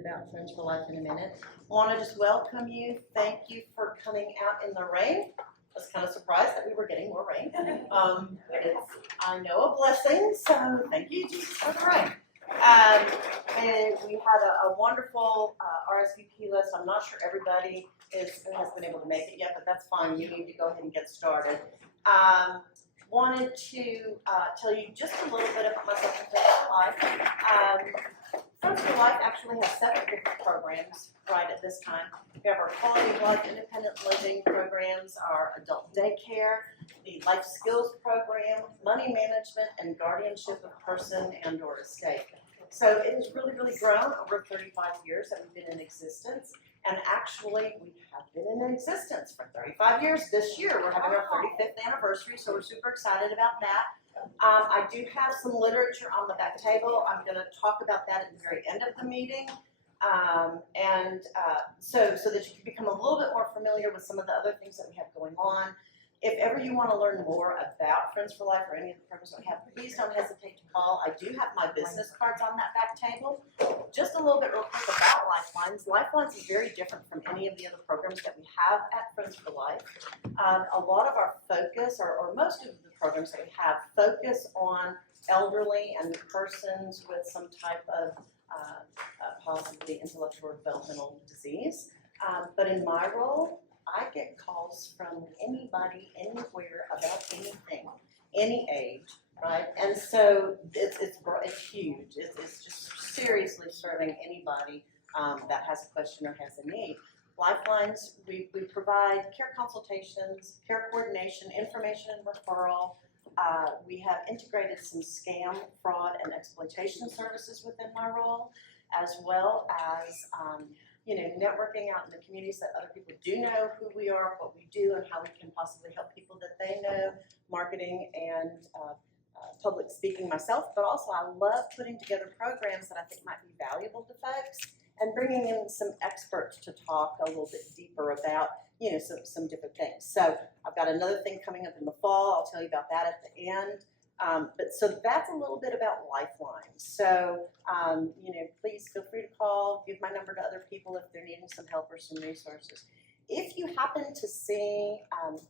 about Friends for Life in a minute. I want to just welcome you. Thank you for coming out in the rain. I was kind of surprised that we were getting more rain. It's, I know, a blessing, so thank you, Jesus, for the rain. And we had a wonderful RSVP list. I'm not sure everybody has been able to make it yet, but that's fine. You need to go ahead and get started. Wanted to tell you just a little bit about myself and Friends for Life. Friends for Life actually has 7 different programs right at this time. We have our quality of life, independent living programs, our adult daycare, the life skills program, money management, and guardianship of person and or estate. So it has really, really grown over 35 years that we've been in existence. And actually, we have been in existence for 35 years. This year, we're having our 35th anniversary, so we're super excited about that. I do have some literature on the back table. I'm going to talk about that at the very end of the meeting. So that you can become a little bit more familiar with some of the other things that we have going on. If ever you want to learn more about Friends for Life or any of the programs that we have, please don't hesitate to call. I do have my business cards on that back table. Just a little bit real quick about Lifelines. Lifelines is very different from any of the other programs that we have at Friends for Life. A lot of our focus, or most of the programs that we have, focus on elderly and persons with some type of possibly intellectual or developmental disease. But in my role, I get calls from anybody, anywhere, about anything, any age, right? And so it's huge. It's just seriously serving anybody that has a question or has a need. Lifelines, we provide care consultations, care coordination, information and referral. We have integrated some scam, fraud, and exploitation services within my role, as well as networking out in the community so that other people do know who we are, what we do, and how we can possibly help people that they know, marketing and public speaking myself, but also I love putting together programs that I think might be valuable to folks and bringing in some experts to talk a little bit deeper about, some different things. So I've got another thing coming up in the fall. I'll tell you about that at the end. So that's a little bit about Lifeline. So, please feel free to call, give my number to other people if they're needing some help or some resources. If you happen to see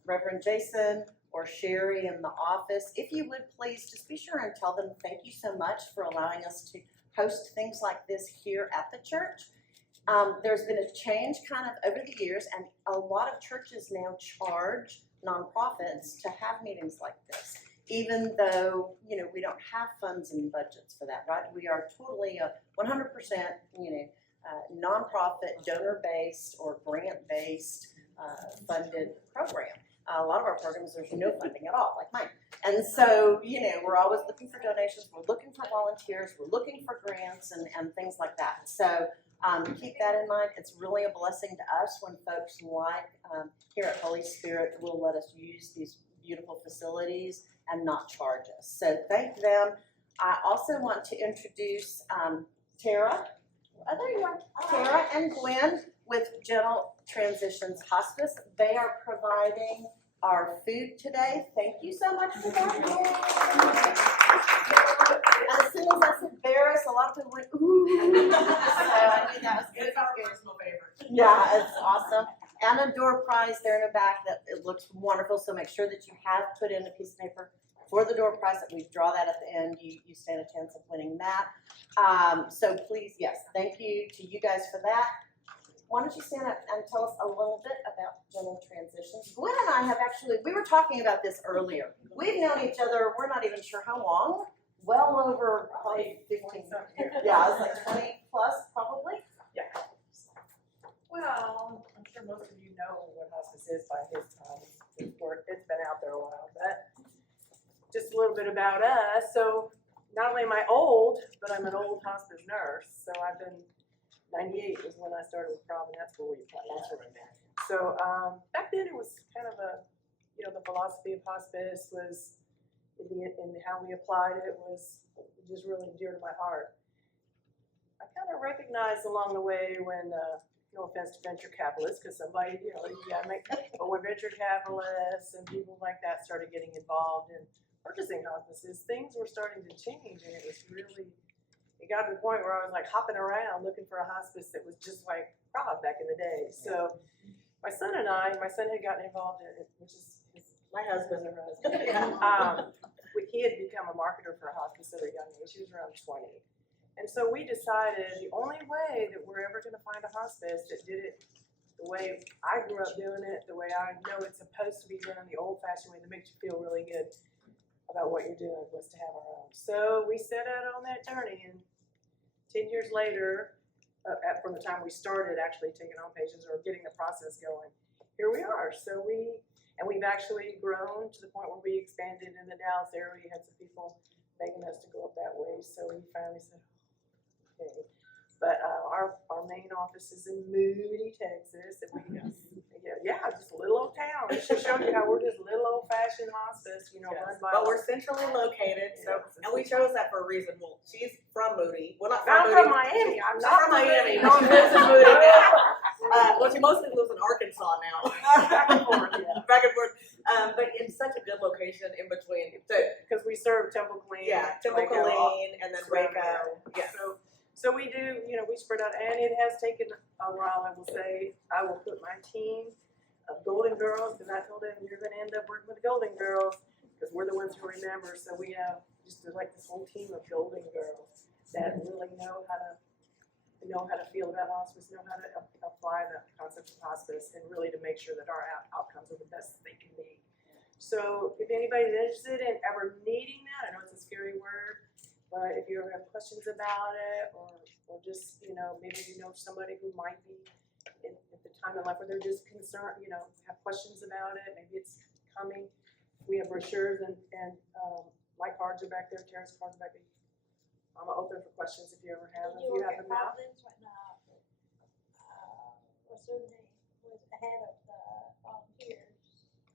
Reverend Jason or Sherry in the office, if you would please just be sure and tell them thank you so much for allowing us to host things like this here at the church. There's been a change kind of over the years, and a lot of churches now charge nonprofits to have meetings like this. Even though, we don't have funds and budgets for that, right? We are totally a 100%, nonprofit, donor-based or grant-based funded program. A lot of our programs, there's no funding at all, like mine. And so, we're always looking for donations, we're looking for volunteers, we're looking for grants and things like that. So keep that in mind. It's really a blessing to us when folks like here at Holy Spirit will let us use these beautiful facilities and not charge us. So thank them. I also want to introduce Tara. There you are. Tara and Gwen with Gentle Transitions Hospice. They are providing our food today. Thank you so much for that. As soon as I said Barris, a lot of people went, ooh. So I knew that was good. It's our personal favorite. Yeah, it's awesome. And a door prize there in the back that it looks wonderful. So make sure that you have put in a piece of paper for the door prize, that we draw that at the end. You stand a chance of winning that. So please, yes, thank you to you guys for that. Why don't you stand up and tell us a little bit about Gentle Transitions? Gwen and I have actually, we were talking about this earlier. We've known each other, we're not even sure how long. Well over probably 15 years. Yeah, it's like 20 plus probably. Yeah. Well, I'm sure most of you know what hospice is by this time. It's been out there a while, but just a little bit about us. So not only am I old, but I'm an old hospice nurse. So I've been, 98 was when I started with Providence. That's where we applied. That's right there. So back then it was kind of a, the philosophy of hospice was, in how we applied it was just really dear to my heart. I kind of recognized along the way when, no offense to venture capitalists, because somebody, you gotta make, but when venture capitalists and people like that started getting involved in purchasing hospices, things were starting to change, and it was really it got to the point where I was like hopping around looking for a hospice that was just like Prague back in the day. So my son had gotten involved in it, which is my husband or husband. He had become a marketer for a hospice at a young age. He was around 20. And so we decided the only way that we're ever going to find a hospice that did it the way I grew up doing it, the way I know it's supposed to be done, the old-fashioned way that makes you feel really good about what you're doing, was to have our own. So we set out on that journey, and 10 years later, from the time we started actually taking on patients or getting the process going, here we are. So we've actually grown to the point where we expanded in the Dallas area. We had some people begging us to go up that way, so we finally said, okay. But our main office is in Moody, Texas, and just a little old town. It should show you how we're just a little old-fashioned hospice, run by. But we're centrally located, and we chose that for a reason. Well, she's from Moody. Well, not I'm from from Moody. Miami. I'm She's not from Miami. Moody. No one lives in Moody now. Well, she mostly lives in Arkansas now. Back and forth. But in such a good location in between. Because we serve Temple Clean. Temple Waco, Clean, and then Waco. Yeah. So we do, we spread out, and it has taken a while, I will say. I will put my team of Golden Girls, because I told them you're going to end up working with the Golden Girls, because we're the ones who remember. So we have just like this whole team of Golden Girls that really know how to feel about hospice, know how to apply the concept of hospice, and really to make sure that our outcomes are the best they can be. So if anybody's interested in ever needing that, I know it's a scary word, but if you ever have questions about it, or just, maybe somebody who might be at the time in life where they're just concerned, have questions about it, maybe it's coming. We have brochures, and my cards are back there, Tara's cards are back there. I'm open for questions if you ever have them. You If you have them now. right now. What's her name? Was the head of the volunteers.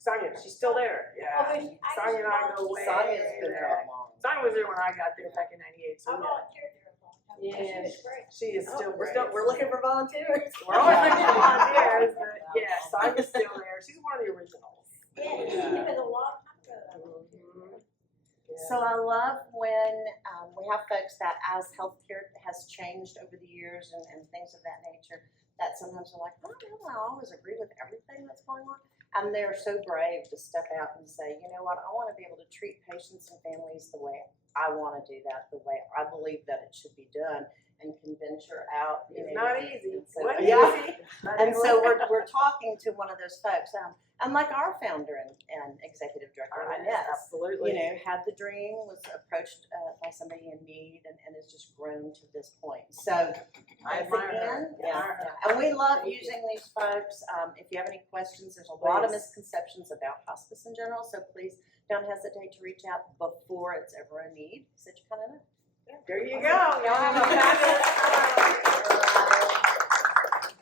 Sonia, she's still there. Yeah. Sonia and I go way Sonia's been back. there long. Sonia was there when I got there back in '98. I So volunteered there a long time. Yeah. She was great. she is still great. We're looking for volunteers. We're always looking for volunteers, but yeah, Sonia's still there. She's one of the originals. Yeah, it was a long time ago. Mhm. So I love when we have folks that, as healthcare has changed over the years and things of that nature, that sometimes are like, I don't know, I always agree with everything that's going on. And they're so brave to step out and say, you know what, I want to be able to treat patients and families the way I want to do that, the way I believe that it should be done, and convince her out. It's not easy. And so, Wasn't yeah. easy. And so we're talking to one of those folks, and like our founder and executive director, Inez, Absolutely. had the dream, was approached by somebody in need, and has just grown to this point. So I once admire her. again, and we love using these folks. If you have any questions, there's a lot of misconceptions about hospice in general, so please don't hesitate to reach out before it's ever a need, so you kind of know. There you go. Y'all have a fabulous time.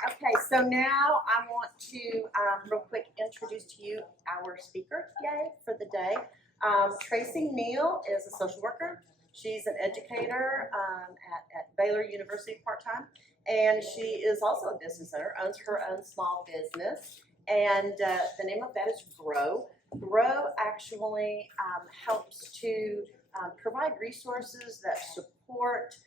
Okay, so now I want to real quick introduce to you our speaker, for the day. Tracey Neal is a social worker. She's an educator at Baylor University part-time, and she is also a business owner, owns her own small business, and the name of that is Grow. Grow actually helps to provide resources that support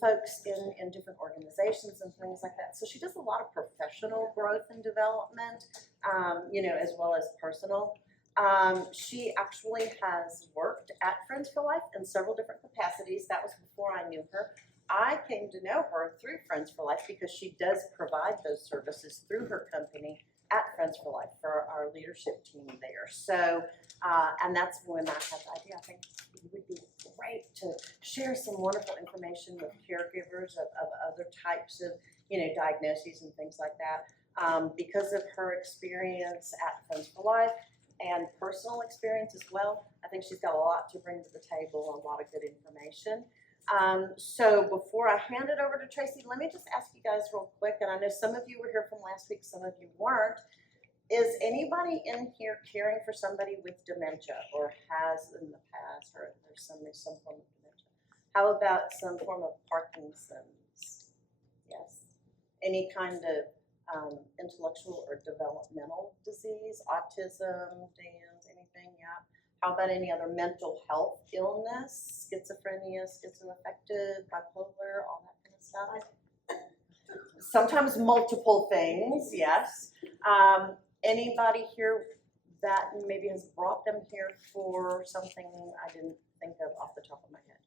folks in different organizations and things like that. So she does a lot of professional growth and development, as well as personal. She actually has worked at Friends for Life in several different capacities. That was before I knew her. I came to know her through Friends for Life because she does provide those services through her company at Friends for Life for our leadership team there. So, and that's when I had the idea. I think it would be great to share some wonderful information with caregivers of other types of, diagnoses and things like that. Because of her experience at Friends for Life and personal experience as well, I think she's got a lot to bring to the table, a lot of good information. So before I hand it over to Tracey, let me just ask you guys real quick, and I know some of you were here from last week, some of you weren't. Is anybody in here caring for somebody with dementia, or has in the past, or there's some form of dementia? How about some form of Parkinson's? Yes. Any kind of intellectual or developmental disease, autism, DANS, anything? Yeah. How about any other mental health illness, schizophrenia, schizoaffective, bipolar, all that kind of stuff? Sometimes multiple things, yes. Anybody here that maybe has brought them here for something I didn't think of off the top of my head?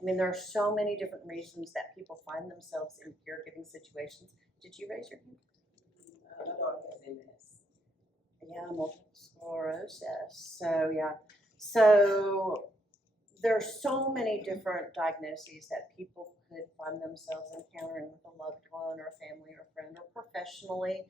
I mean, there are so many different reasons that people find themselves in caregiving situations. Did you raise your hand? Yeah, multiple sclerosis. So yeah. So there are so many different diagnoses that people could find themselves encountering with a loved one or a family or a friend or professionally.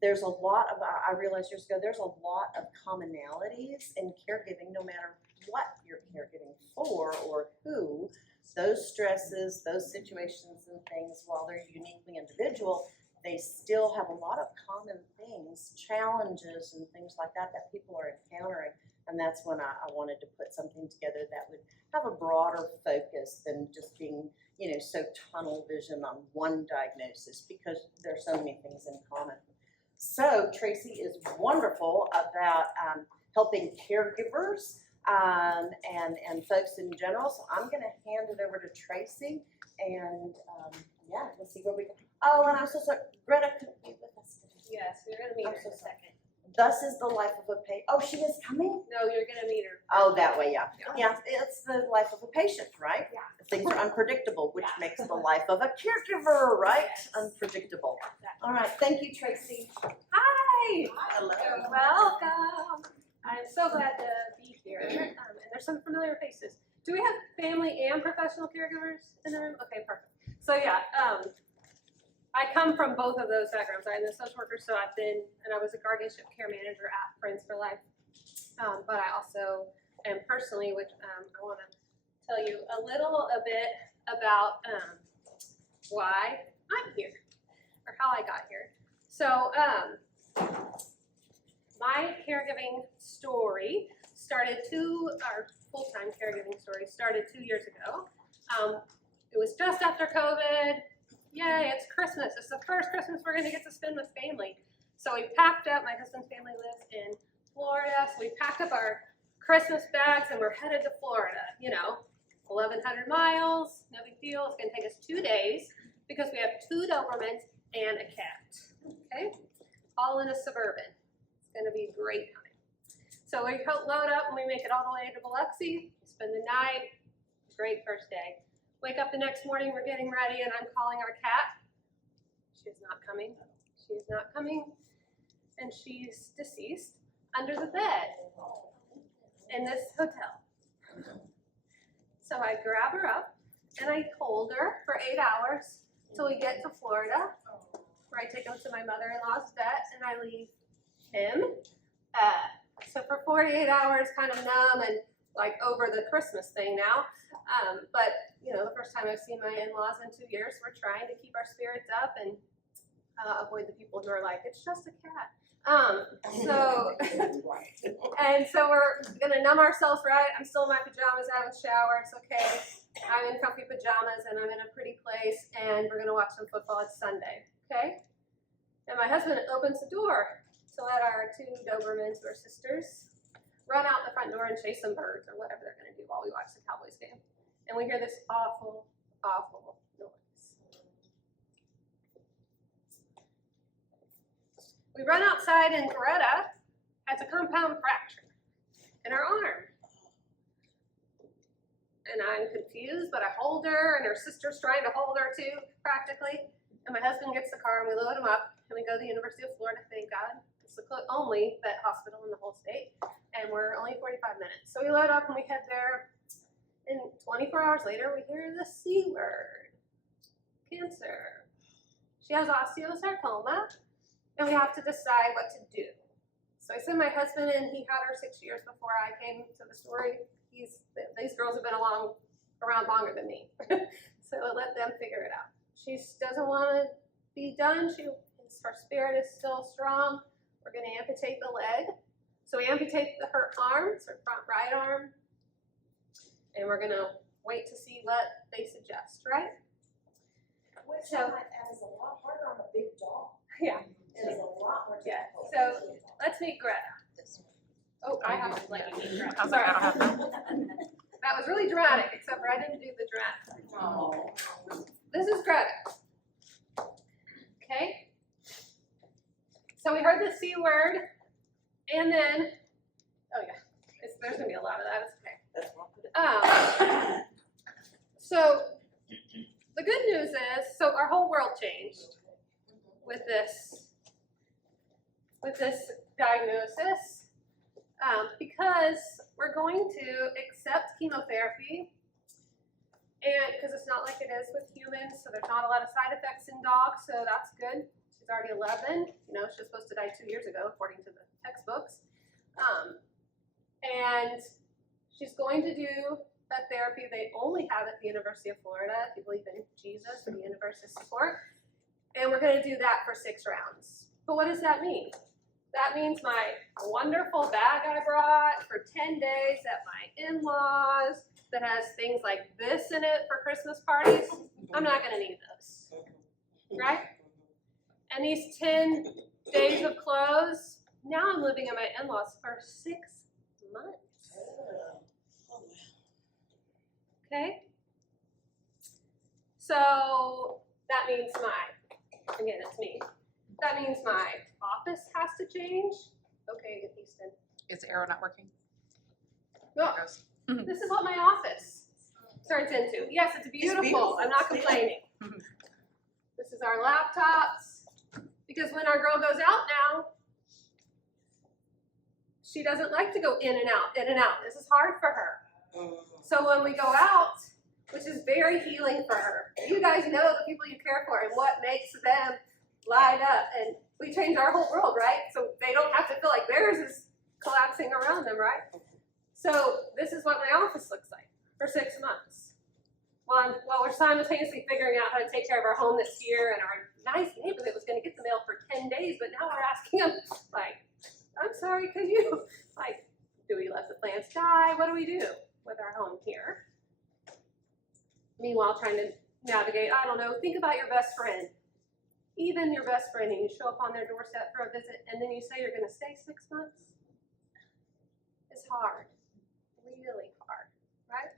There's a lot of, I realized years ago, there's a lot of commonalities in caregiving, no matter what you're caregiving for or who. Those stresses, those situations and things, while they're uniquely individual, they still have a lot of common things, challenges and things like that that people are encountering. And that's when I wanted to put something together that would have a broader focus than just being, you know, so tunnel vision on one diagnosis, because there are so many things in common. So Tracey is wonderful about helping caregivers and folks in general. So I'm going to hand it over to Tracey, and yeah, we'll see where we go. Oh, and I'm so sorry, Greta couldn't be with us today. Yes, you're gonna meet I'm her so in a sorry. second. Thus is the life of a patient. Oh, she is coming? No, you're gonna meet her. Oh, that way, yeah. Yeah, it's the life of a patient, right? Yeah. Things are unpredictable, which Yeah. makes the life of a caregiver, right? Yes. Unpredictable. Exactly. All right, thank you, Tracey. Hi. Hello. Welcome. I'm so glad to be here. And there's some familiar faces. Do we have family and professional caregivers in the room? Okay, perfect. So yeah, I come from both of those backgrounds. I'm a social worker, so I was a guardianship care manager at Friends for Life. But I also am personally, which I want to tell you a bit about why I'm here, or how I got here. So my caregiving story our full-time caregiving story started 2 years ago. It was just after COVID. Yay, it's Christmas. It's the first Christmas we're gonna get to spend with family. So we packed up, my husband's family lives in Florida, so we packed up our Christmas bags and we're headed to Florida. You know, 1,100 miles, no big deal. It's gonna take us 2 days because we have 2 Dobermans and a cat, okay? All in a Suburban. It's gonna be a great time. So we load up and we make it all the way to Biloxi, spend the night, great first day. Wake up the next morning, we're getting ready, and I'm calling our cat. She's not coming. She's not coming. And she's deceased under the bed in this hotel. So I grab her up, and I hold her for 8 hours till we get to Florida, where I take him to my mother-in-law's vet, and I leave him. So for 48 hours, kind of numb and like over the Christmas thing now. But you know, the first time I've seen my in-laws in 2 years, we're trying to keep our spirits up and avoid the people who are like, it's just a cat. So we're gonna numb ourselves, right? I'm still in my pajamas, I haven't showered, it's okay. I'm in comfy pajamas and I'm in a pretty place, and we're gonna watch some football. It's Sunday, okay? And my husband opens the door to let our 2 Dobermans, who are sisters, run out the front door and chase some birds or whatever they're gonna do while we watch the Cowboys game. And we hear this awful, awful noise. We run outside and Greta has a compound fracture in her arm. And I'm confused, but I hold her, and her sister's trying to hold her too, practically. And my husband gets the car and we load him up and we go to the University of Florida, thank God. It's the only vet hospital in the whole state. And we're only 45 minutes. So we load up and we head there. And 24 hours later, we hear the C word, cancer. She has osteosarcoma, and we have to decide what to do. So I sent my husband in. He had her 6 years before I came to the story. These girls have been around longer than me. So let them figure it out. She doesn't want to be done. Her spirit is still strong. We're going to amputate the leg. So we amputate her arm, it's her front right arm. And we're gonna wait to see what they suggest, right? Which So- is a lot harder on a big dog. Yeah. It is a lot more Yeah. difficult. So let's meet Greta. Oh, I have to let you eat dramatic. I was like, I don't have that. That was really dramatic, except for I didn't do the dramatic. Oh. This is credit. Okay? So we heard the C word, and then, oh yeah, there's gonna be a lot of that, it's okay. That's wrong. So the good news is, so our whole world changed with this diagnosis, because we're going to accept chemotherapy, and because it's not like it is with humans, so there's not a lot of side effects in dogs, so that's good. She's already 11. You know, she was supposed to die 2 years ago, according to the textbooks. And she's going to do that therapy they only have at the University of Florida, if you believe in Jesus or the universe is support. And we're going to do that for 6 rounds. But what does that mean? That means my wonderful bag I brought for 10 days at my in-laws that has things like this in it for Christmas parties, I'm not going to need those, right? And these 10 days of clothes, now I'm living at my in-laws for 6 months. Okay? So that means again, it's me. That means my office has to change. Okay, Easton. Is the arrow not working? No, There it goes. this is what my office turns into. Yes, it's beautiful. I'm not complaining. This is our laptops. Because when our girl goes out now, she doesn't like to go in and out, in and out. This is hard for her. So when we go out, which is very healing for her, you guys know the people you care for and what makes them light up. And we change our whole world, right? So they don't have to feel like theirs is collapsing around them, right? So this is what my office looks like for 6 months. While we're simultaneously figuring out how to take care of our home this year, and our nice neighborhood was going to get the mail for 10 days, but now we're asking them, like, I'm sorry, could you, like, do we let the plants die? What do we do with our home here? Meanwhile, trying to navigate, I don't know, think about your best friend. Even your best friend, and you show up on their doorstep for a visit, and then you say you're going to stay 6 months. It's hard, really hard, right?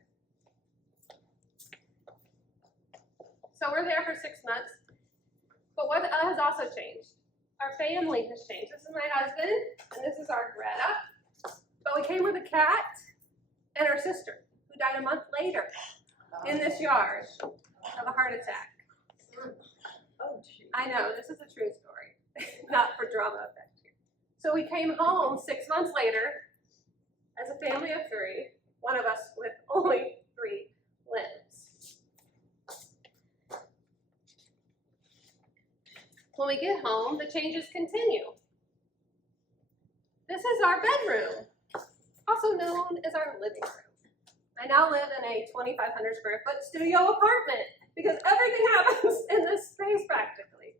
So we're there for 6 months, but what has also changed? Our family has changed. This is my husband, and this is our Greta. But we came with a cat and our sister, who died a month later in this yard of a heart attack. Oh, gee. I know, this is a true story, not for drama effect here. So we came home 6 months later as a family of 3, one of us with only 3 limbs. When we get home, the changes continue. This is our bedroom, also known as our living room. I now live in a 2,500 square foot studio apartment because everything happens in this space practically.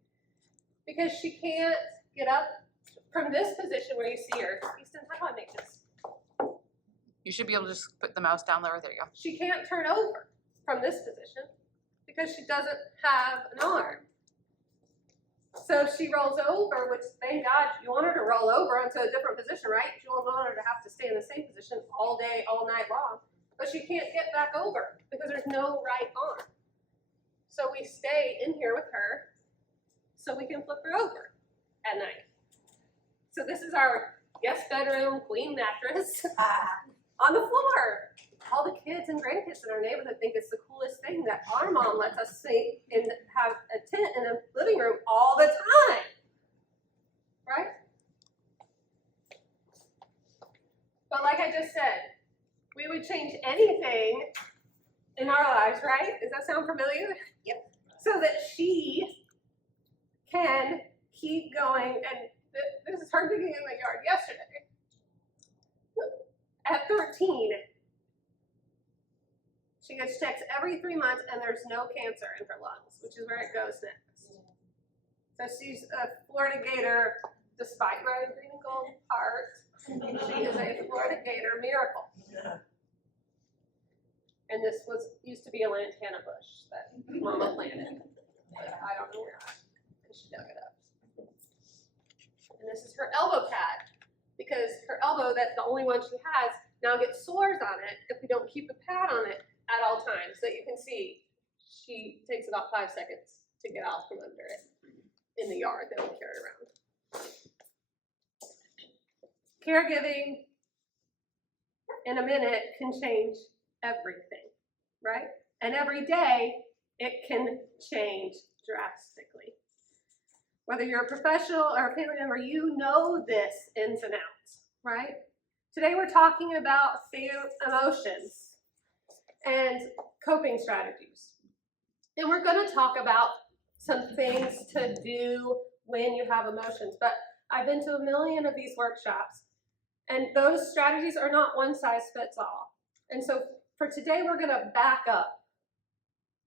Because she can't get up from this position where you see her. Easton, how do I make this? You should be able to just put the mouse down lower. There you go. She can't turn over from this position because she doesn't have an arm. So she rolls over, which thank God you want her to roll over into a different position, right? You don't want her to have to stay in the same position all day, all night long. But she can't get back over because there's no right arm. So we stay in here with her so we can flip her over at night. So this is our guest bedroom queen mattress on the floor. All the kids and grandkids in our neighborhood think it's the coolest thing that our mom lets us sleep and have a tent in a living room all the time, right? But like I just said, we would change anything in our lives, right? Does that sound familiar? Yep. So that she can keep going, and this is her digging in the yard yesterday. At 13, she gets checks every 3 months, and there's no cancer in her lungs, which is where it goes next. So she's a Florida Gator, despite red, green, and gold heart. She is a Florida Gator miracle. And this used to be a lantana bush that Mama planted. But I don't know where, because she dug it up. And this is her elbow pad, because her elbow, that's the only one she has, now gets sores on it if we don't keep a pad on it at all times. So you can see she takes about 5 seconds to get out from under it in the yard. They don't carry it around. Caregiving in a minute can change everything, right? And every day it can change drastically. Whether you're a professional or a family member, you know this ins and outs, right? Today we're talking about emotions and coping strategies. And we're going to talk about some things to do when you have emotions. But I've been to a million of these workshops, and those strategies are not one size fits all. And so for today, we're going to back up,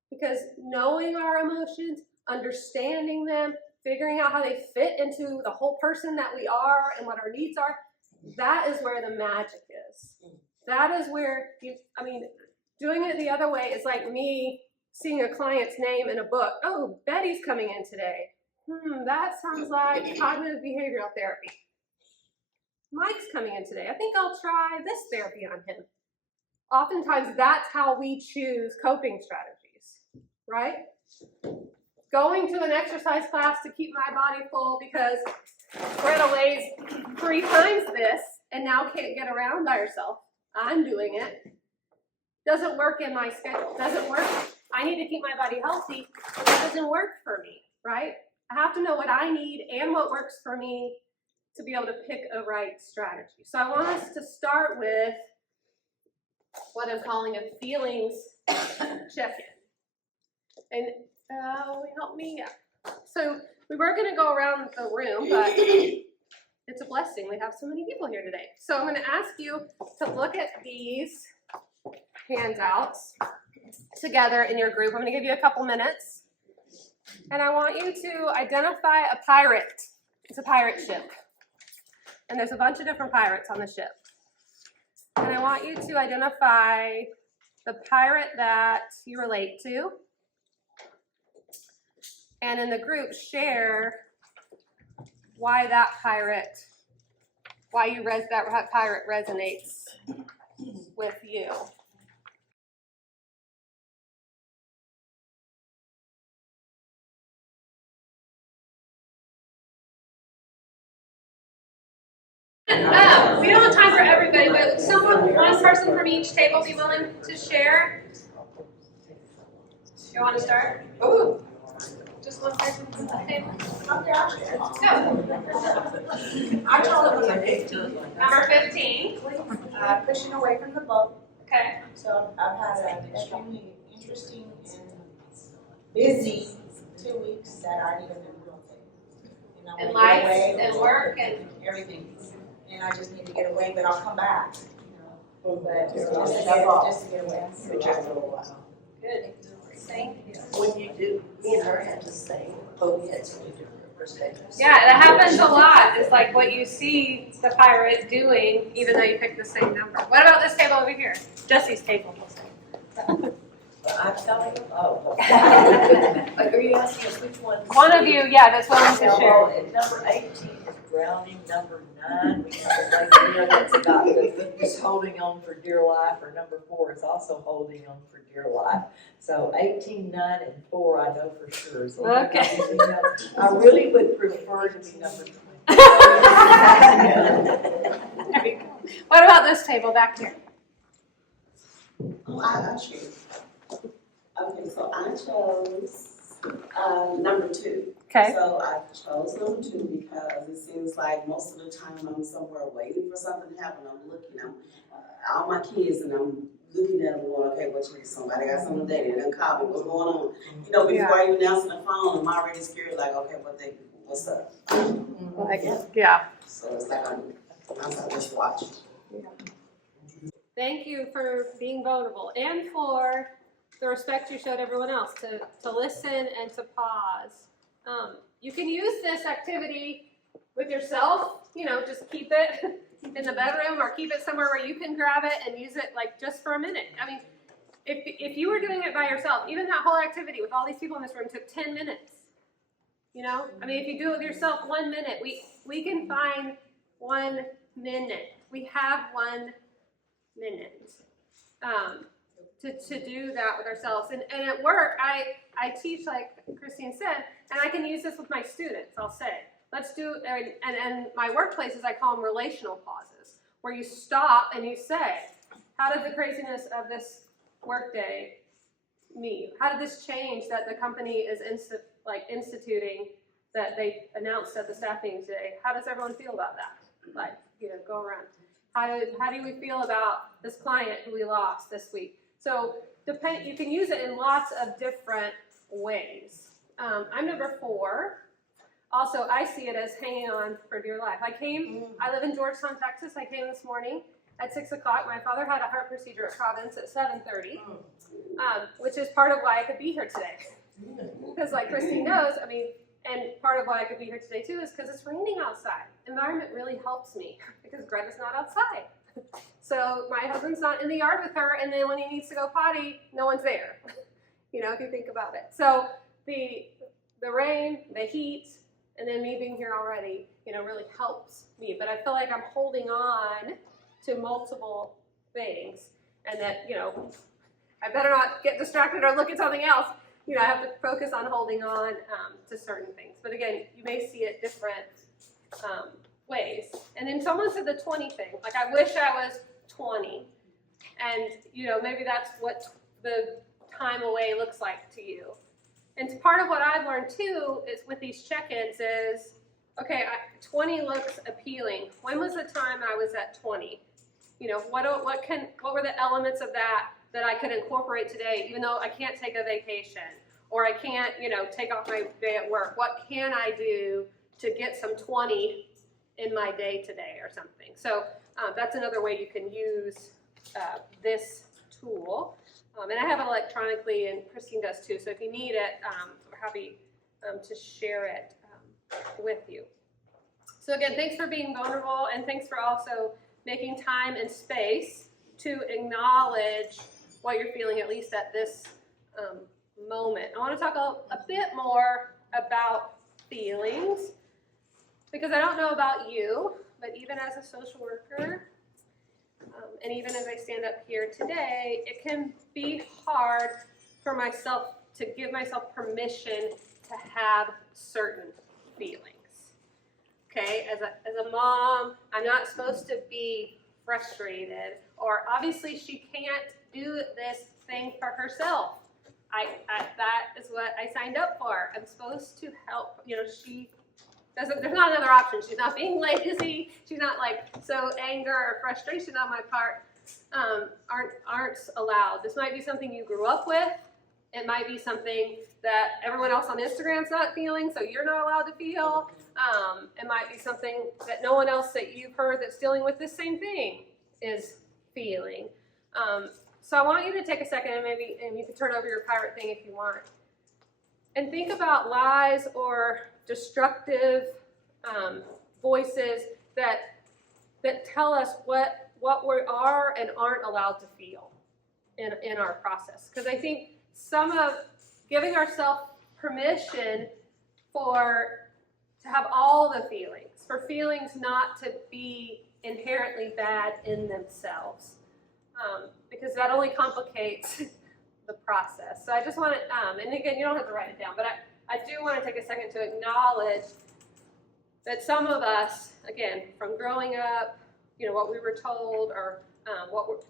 because knowing our emotions, understanding them, figuring out how they fit into the whole person that we are and what our needs are, that is where the magic is. That is where doing it the other way is like me seeing a client's name in a book. Oh, Betty's coming in today. That sounds like cognitive behavioral therapy. Mike's coming in today. I think I'll try this therapy on him. Oftentimes, that's how we choose coping strategies, right? Going to an exercise class to keep my body full because Greta weighs 3 times this and now can't get around by herself. I'm doing it. Doesn't work in my schedule. Doesn't work. I need to keep my body healthy. It doesn't work for me, right? I have to know what I need and what works for me to be able to pick a right strategy. So I want us to start with what I'm calling a feelings check-in. And help me out. So we were going to go around the room, but it's a blessing. We have so many people here today. So I'm going to ask you to look at these handouts together in your group. I'm going to give you a couple minutes. And I want you to identify a pirate. It's a pirate ship. And there's a bunch of different pirates on the ship. And I want you to identify the pirate that you relate to. And in the group, share why that pirate resonates with you. We don't have time for everybody, but one person from each table be willing to share? You want to start? Ooh. Just one person from the table. Okay, I'll share. Go. I told them Number 15. pushing away from the boat. Okay. So I've had an extremely interesting and busy 2 weeks that aren't even been real thing. And life and work and everything. And I just need to get away, but I'll come back. But just to get away. good. Thank you. When you do, me and her had the same, but we had so many different perspectives. Yeah, that happens a lot. It's like what you see the pirate doing, even though you pick the same number. What about this table over here? Jesse's table. I'm telling you, oh. Are you asking us which one? One of you, yeah, that's willing to share. Well, and number 18 is grounding. Number 9, we have a like there that's about just holding on for dear life. Or number 4 is also holding on for dear life. So 18, 9, and 4 I know for sure. So Okay. I really would prefer to be number 20. What about this table back here? Oh, I choose. Okay, so I chose number 2. Okay. So I chose number 2 because it seems like most of the time I'm somewhere waiting for something to happen. I'm looking, all my kids, and I'm looking at them going, okay, what you need? Somebody got something today. They done call me. What's going on? You know, before I even answer the phone, I'm already scared. Like, okay, what's up? Like, yeah. So it's like I'm just watching. Thank you for being vulnerable and for the respect you showed everyone else to listen and to pause. You can use this activity with yourself, just keep it in the bedroom or keep it somewhere where you can grab it and use it like just for a minute. I mean, if you were doing it by yourself, even that whole activity with all these people in this room took 10 minutes. I mean, if you do it with yourself 1 minute, we can find 1 minute. We have 1 minute to do that with ourselves. And at work, I teach, like Christine said, and I can use this with my students. I'll say, let's do, and my workplaces, I call them relational pauses, where you stop and you say, how did the craziness of this workday meet? How did this change that the company is instituting, that they announced at the staff meeting today? How does everyone feel about that? Like, go around. How do we feel about this client who we lost this week? So you can use it in lots of different ways. I'm number 4. Also, I see it as hanging on for dear life. I live in Georgetown, Texas. I came this morning at 6 o'clock. My father had a heart procedure at Providence at 7:30, which is part of why I could be here today. Because like Christine knows, and part of why I could be here today too is because it's raining outside. Environment really helps me because Greta's not outside. So my husband's not in the yard with her, and then when he needs to go potty, no one's there. If you think about it. So the rain, the heat, and then me being here already, really helps me. But I feel like I'm holding on to multiple things, and that, I better not get distracted or look at something else. I have to focus on holding on to certain things. But again, you may see it different ways. And then someone said the 20 thing. Like, I wish I was 20. And, maybe that's what the time away looks like to you. And part of what I've learned too is with these check-ins is, okay, 20 looks appealing. When was the time I was at 20? What were the elements of that I could incorporate today, even though I can't take a vacation or I can't, take off my day at work? What can I do to get some 20 in my day today or something? So that's another way you can use this tool. And I have it electronically, and Christine does too. So if you need it, we're happy to share it with you. So again, thanks for being vulnerable, and thanks for also making time and space to acknowledge what you're feeling, at least at this moment. I want to talk a bit more about feelings, because I don't know about you, but even as a social worker, and even as I stand up here today, it can be hard for myself to give myself permission to have certain feelings. Okay, as a mom, I'm not supposed to be frustrated, or obviously she can't do this thing for herself. That is what I signed up for. I'm supposed to help. She doesn't. There's not another option. She's not being lazy. She's not so anger or frustration on my part aren't allowed. This might be something you grew up with. It might be something that everyone else on Instagram's not feeling, so you're not allowed to feel. It might be something that no one else that you've heard that's dealing with this same thing is feeling. So I want you to take a second, and you can turn over your pirate thing if you want, and think about lies or destructive voices that tell us what we are and aren't allowed to feel in our process. Because I think some of giving ourselves permission to have all the feelings, for feelings not to be inherently bad in themselves, because that only complicates the process. So I just want to, and again, you don't have to write it down, but I do want to take a second to acknowledge that some of us, again, from growing up, what we were told, or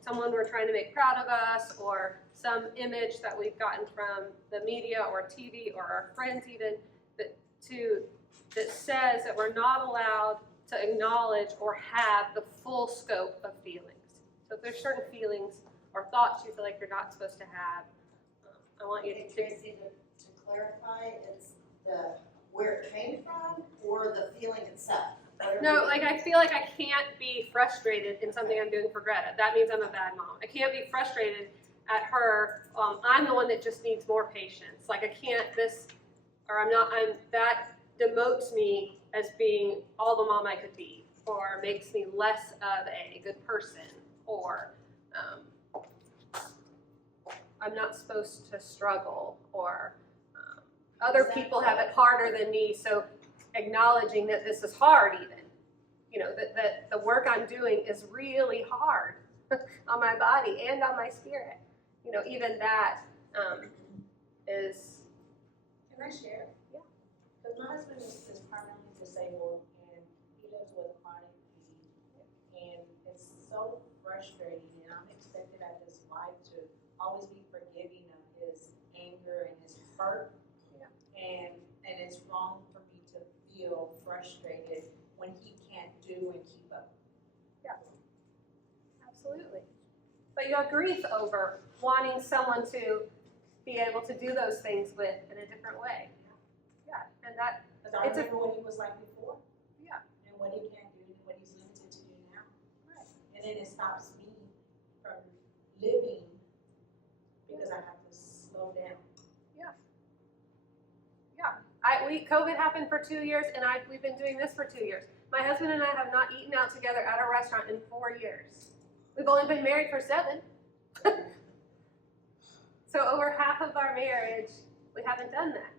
someone we're trying to make proud of us, or some image that we've gotten from the media or TV or our friends even, that says that we're not allowed to acknowledge or have the full scope of feelings. So if there's certain feelings or thoughts you feel like you're not supposed to have, I want you to Tracey, to clarify, it's where it came from or the feeling itself? No, I feel like I can't be frustrated in something I'm doing for Greta. That means I'm a bad mom. I can't be frustrated at her. I'm the one that just needs more patience. I can't that demotes me as being all the mom I could be, or makes me less of a good person, or I'm not supposed to struggle, or other people have it harder than me, so acknowledging that this is hard even, you know, that the work I'm doing is really hard on my body and on my spirit. You know, even that is. Can I share? Yeah. Because my husband is permanently disabled and he lives with chronic pain. And it's so frustrating, and I'm expected at this life to always be forgiving of his anger and his hurt. Yeah. And it's wrong for me to feel frustrated when he can't do and keep up. Yeah. Absolutely. But you have grief over wanting someone to be able to do those things with in a different way. Yeah, and that, Because I remember what he was like before. Yeah. And what he can't do and what he's limited to do now. right. And then it stops me from living because I have to slow down. COVID happened for 2 years, and we've been doing this for 2 years. My husband and I have not eaten out together at a restaurant in 4 years. We've only been married for 7. So over half of our marriage, we haven't done that.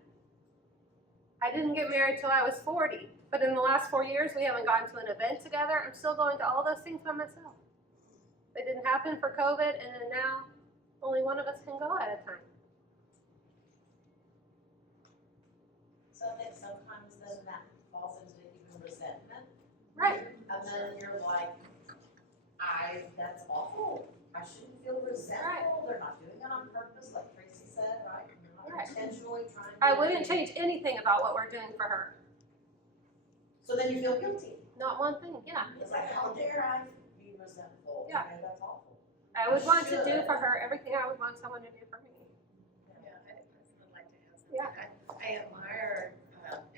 I didn't get married till I was 40, but in the last 4 years, we haven't gone to an event together. I'm still going to all those things by myself. They didn't happen for COVID, and then now only one of us can go at a time. So that sometimes then that falls into even resentment. Right. And then you're like, that's awful. I shouldn't feel resentful. They're not doing it on purpose, like Tracey said, right? They're not Right. intentionally trying to. I wouldn't change anything about what we're doing for her. So then you feel guilty. Not one thing, yeah. It's like, how dare I be resentful? Yeah. Okay, that's awful. I would want to do for her everything I would want someone to do for me. Yeah, I would like to add something. Yeah. I admire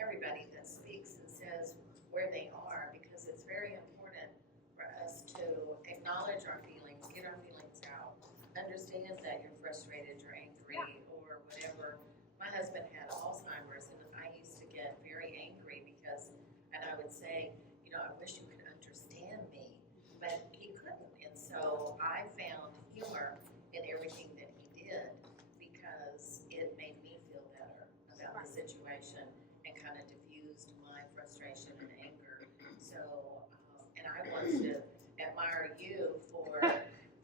everybody that speaks and says where they are, because it's very important for us to acknowledge our feelings, get our feelings out, understand that you're frustrated, you're angry, or whatever. My husband had Alzheimer's, and I used to get very angry because, and I would say, you know, I wish you could understand me, but he couldn't. And so I found humor in everything that he did because it made me feel better about the situation and kind of diffused my frustration and anger. So, and I want to admire you for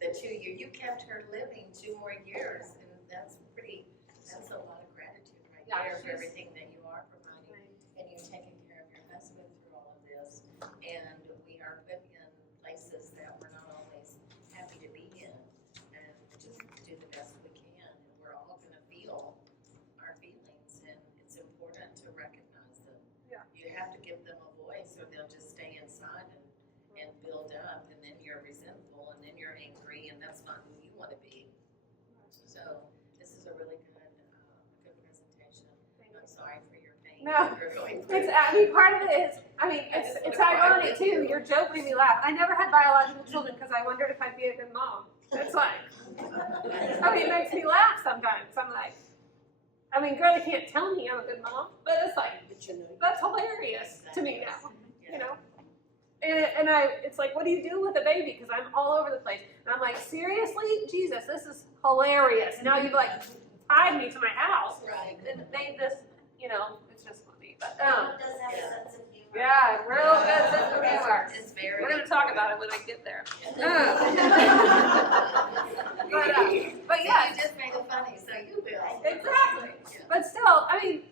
the 2 years. You kept her living 2 more years, and that's a lot of gratitude right there for everything that you are providing. And you've taken care of your husband through all of this. And we are put in places that we're not always happy to be in, and just do the best we can. And we're all gonna feel our feelings, and it's important to recognize them. Yeah. You have to give them a voice, or they'll just stay inside and build up, and then you're resentful, and then you're angry, and that's not who you wanna be. So this is a really good presentation. I'm sorry for your pain. No, that you're going through. It's, I mean, part of it is, I mean, it's ironic too. Your joke made me laugh. I never had biological children because I wondered if I'd be a good mom. That's why. I mean, it makes me laugh sometimes. I'm like, I mean, Greta can't tell me I'm a good mom, but it's like, that's hilarious to me now, you know? And it's like, what do you do with a baby? Because I'm all over the place. And I'm like, seriously? Jesus, this is hilarious. Now you've like tied me to my house and made this, you know, it's just funny. But Does have a sense of humor. yeah, real good sense of humor. It's very. We're gonna talk about it when I get there. But yeah, You just made it funny, so you will. Exactly. Yeah. but still, I mean,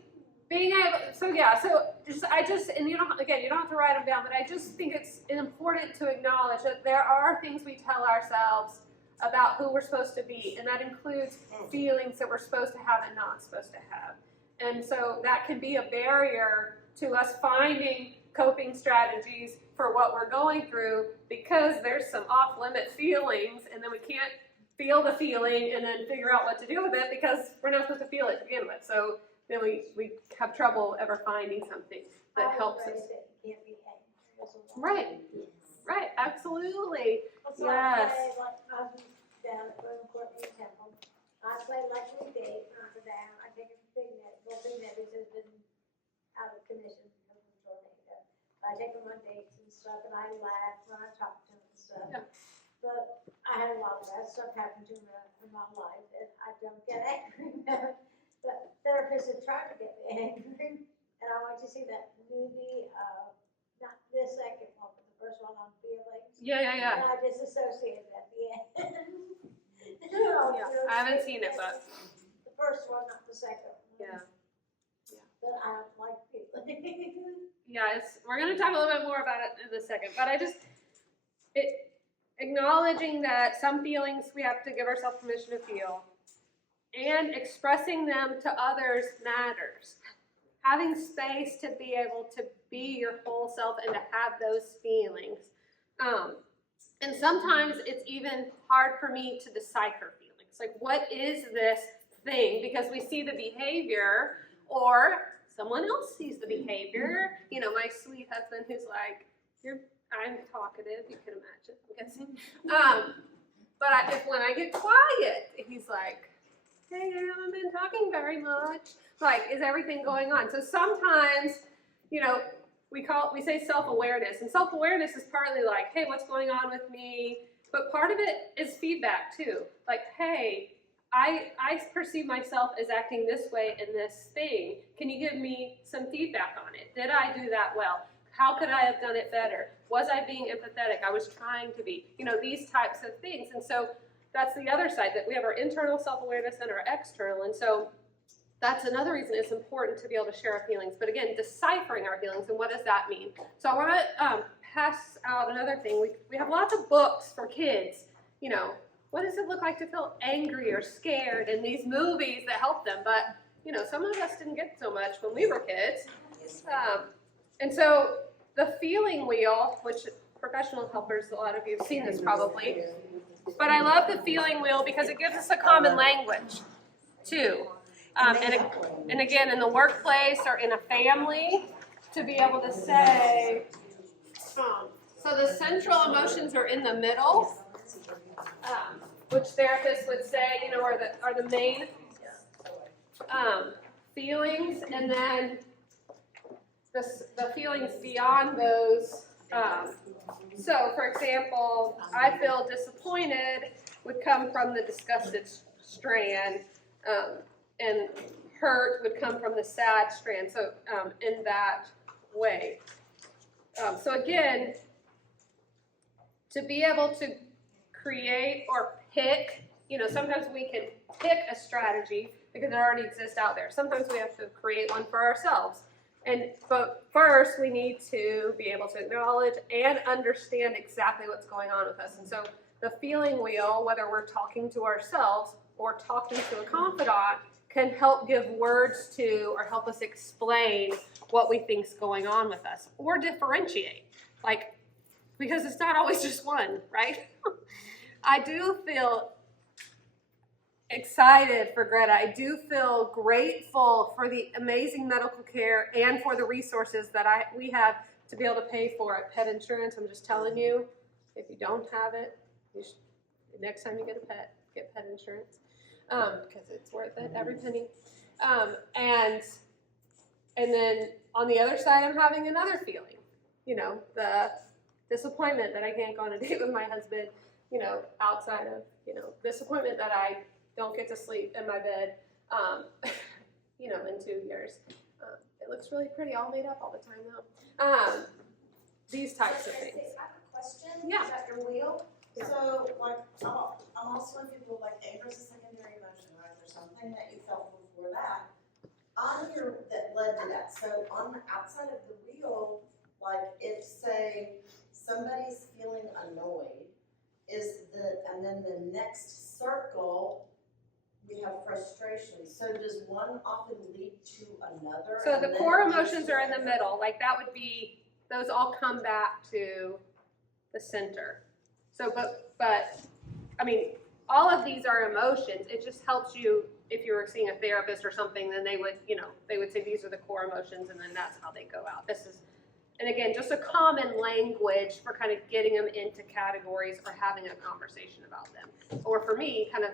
being able, so yeah, so and you don't have to write them down, but I just think it's important to acknowledge that there are things we tell ourselves about who we're supposed to be, and that includes feelings that we're supposed to have and not supposed to have. And so that can be a barrier to us finding coping strategies for what we're going through, because there's some off-limit feelings, and then we can't feel the feeling and then figure out what to do with it because we're not supposed to feel it to begin with. So then we have trouble ever finding something that helps us. Right, right, absolutely. So Yes. I play like down at Royal Court in Temple. I play like we date, under down. I take a big net, well, big net has been out of commission because of the tornado. I take them on dates and stuff, and I laugh when I talk to them and stuff. Yeah. But I had a lot of that stuff happen to me in my life, and I don't get angry. The therapist had tried to get me angry, and I went to see that movie, not this second one, but the Yeah. And I disassociated at the end. Yeah, I haven't seen it, but The first one, not the second one. yeah. But I don't like feeling. Yeah, we're gonna talk a little bit more about it in a second, but acknowledging that some feelings we have to give ourselves permission to feel, and expressing them to others matters. Having space to be able to be your whole self and to have those feelings. And sometimes it's even hard for me to decipher feelings. Like, what is this thing? Because we see the behavior, or someone else sees the behavior. You know, my sweet husband who's like, I'm talkative, you can imagine, I'm guessing. But when I get quiet, he's like, hey, I haven't been talking very much. Like, is everything going on? So sometimes, you know, we say self-awareness, and self-awareness is partly like, hey, what's going on with me? But part of it is feedback too. Like, hey, I perceive myself as acting this way in this thing. Can you give me some feedback on it? Did I do that well? How could I have done it better? Was I being empathetic? I was trying to be. You know, these types of things. And so that's the other side, that we have our internal self-awareness and our external. And so that's another reason it's important to be able to share our feelings. But again, deciphering our feelings, and what does that mean? So I want to pass out another thing. We have lots of books for kids. You know, what does it look like to feel angry or scared, and these movies that help them. But, you know, some of us didn't get so much when we were kids. And so the feeling wheel, which professional helpers, a lot of you have seen this probably, but I love the feeling wheel because it gives us a common language too. And again, in the workplace or in a family, to be able to say, so the central emotions are in the middle, which therapists would say, you know, are the main feelings, and then the feelings beyond those. So, for example, I feel disappointed would come from the disgusted strand, and hurt would come from the sad strand. So, in that way. So again, to be able to create or pick, you know, sometimes we can pick a strategy because it already exists out there. Sometimes we have to create one for ourselves. But first, we need to be able to acknowledge and understand exactly what's going on with us. And so the feeling wheel, whether we're talking to ourselves or talking to a confidant, can help give words to or help us explain what we think's going on with us, or differentiate. Like, because it's not always just one, right? I do feel excited for Greta. I do feel grateful for the amazing medical care and for the resources that we have to be able to pay for it. Pet insurance, I'm just telling you, if you don't have it, next time you get a pet, get pet insurance, because it's worth it, every penny. And then on the other side, I'm having another feeling, you know, the disappointment that I can't go on a date with my husband, you know, outside of, you know, disappointment that I don't get to sleep in my bed, you know, in 2 years. It looks really pretty, all made up all the time though. These types of things. I have a question. Yeah. About your wheel. Yeah. So, like, I'm also when people like anger is a secondary emotion, right? There's something that you felt before that. That led to that. So on the outside of the wheel, like if say somebody's feeling annoyed, and then the next circle we have frustration. So does one often lead to another? So the core emotions are in the middle. Like that would be, those all come back to the center. So, but I mean, all of these are emotions. It just helps you, if you were seeing a therapist or something, then they would, you know, they would say these are the core emotions, and then that's how they go out. This is, and again, just a common language for kind of getting them into categories or having a conversation about them. Or for me, kind of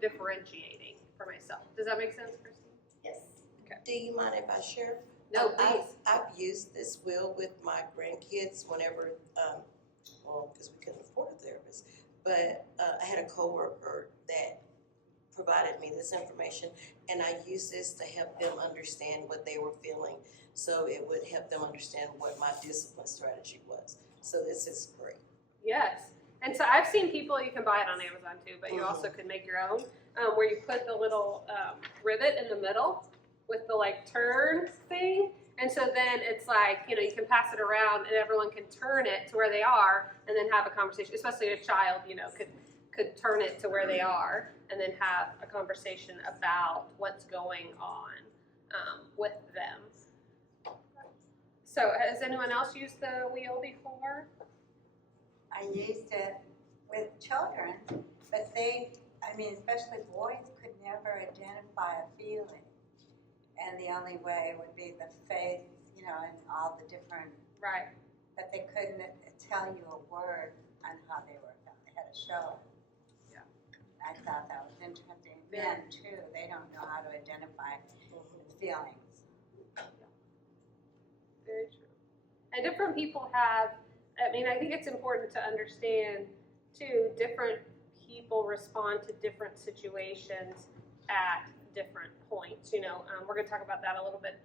differentiating for myself. Does that make sense, Christine? Yes. Okay. Do you mind if I share? No, please. I've used this wheel with my grandkids whenever, well, because we couldn't afford a therapist, but I had a coworker that provided me this information, and I used this to help them understand what they were feeling, so it would help them understand what my discipline strategy was. So this is great. Yes. And so I've seen people, you can buy it on Amazon too, but you also can make your own, where you put the little rivet in the middle with the like turn thing. And so then it's like, you know, you can pass it around and everyone can turn it to where they are and then have a conversation, especially a child, you know, could turn it to where they are and then have a conversation about what's going on with them. So has anyone else used the wheel before? I used it with children, but especially boys could never identify a feeling. And the only way would be the face, you know, and all the different. Right. But they couldn't tell you a word on how they were felt. They had to show it. Yeah. I thought that was interesting. Men too, they don't know how to identify feelings. Very true. And different people have, I think it's important to understand too, different people respond to different situations at different points. You know, we're going to talk about that a little bit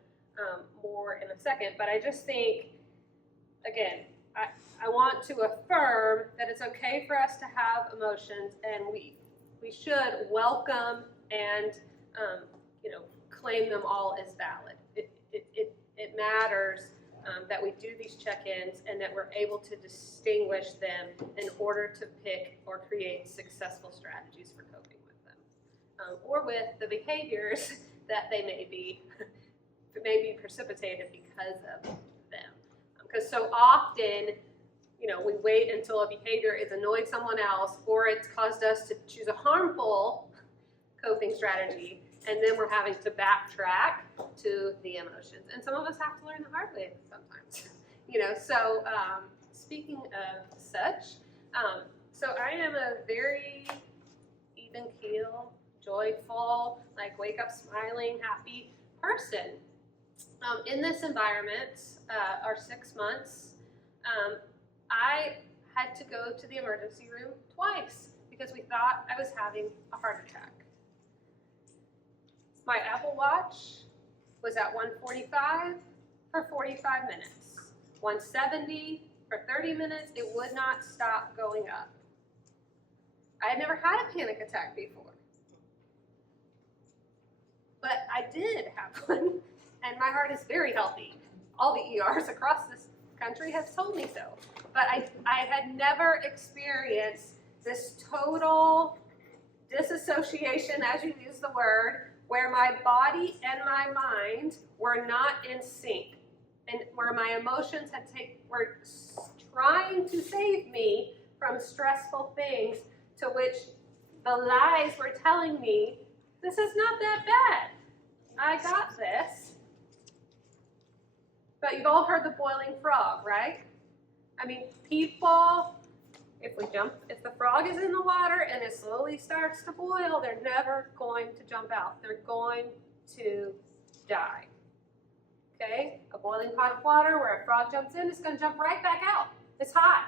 more in a second, but I just think, again, I want to affirm that it's okay for us to have emotions, and we should welcome and claim them all as valid. It matters that we do these check-ins and that we're able to distinguish them in order to pick or create successful strategies for coping with them, or with the behaviors that they may be precipitated because of them. Because so often, we wait until a behavior has annoyed someone else or it's caused us to choose a harmful coping strategy, and then we're having to backtrack to the emotions. And some of us have to learn the hard way sometimes. So speaking of such, so I am a very even keel, joyful, wake up smiling, happy person. In this environment, our 6 months, I had to go to the emergency room twice because we thought I was having a heart attack. My Apple Watch was at 145 for 45 minutes. 170 for 30 minutes, it would not stop going up. I had never had a panic attack before. But I did have one, and my heart is very healthy. All the ERs across this country have told me so. But I had never experienced this total disassosseation, as you use the word, where my body and my mind were not in sync, and where my emotions were trying to save me from stressful things, to which the lies were telling me, this is not that bad. I got this. But you've all heard the boiling frog, right? People, if the frog is in the water and it slowly starts to boil, they're never going to jump out. They're going to die. Okay? A boiling pot of water where a frog jumps in, it's going to jump right back out. It's hot.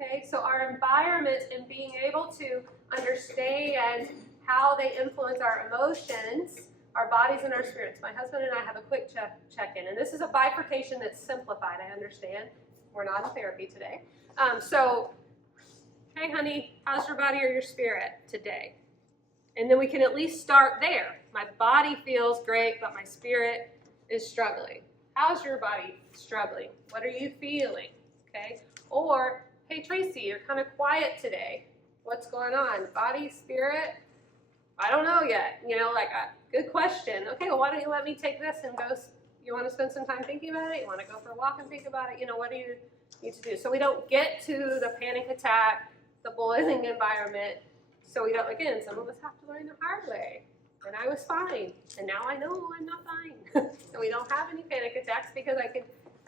Okay? So our environment and being able to understand how they influence our emotions, our bodies and our spirits. My husband and I have a quick check-in, and this is a bifurcation that's simplified, I understand. We're not in therapy today. Hey honey, how's your body or your spirit today? And then we can at least start there. My body feels great, but my spirit is struggling. How's your body struggling? What are you feeling? Okay. Or, hey Tracey, you're kind of quiet today. What's going on? Body, spirit? I don't know yet. Good question. Okay, well, why don't you let me take this and go. You want to spend some time thinking about it? You want to go for a walk and think about it? What do you need to do? So we don't get to the panic attack, the boiling environment. So we don't, again, some of us have to learn the hard way. And I was fine. And now I know I'm not fine. And we don't have any panic attacks because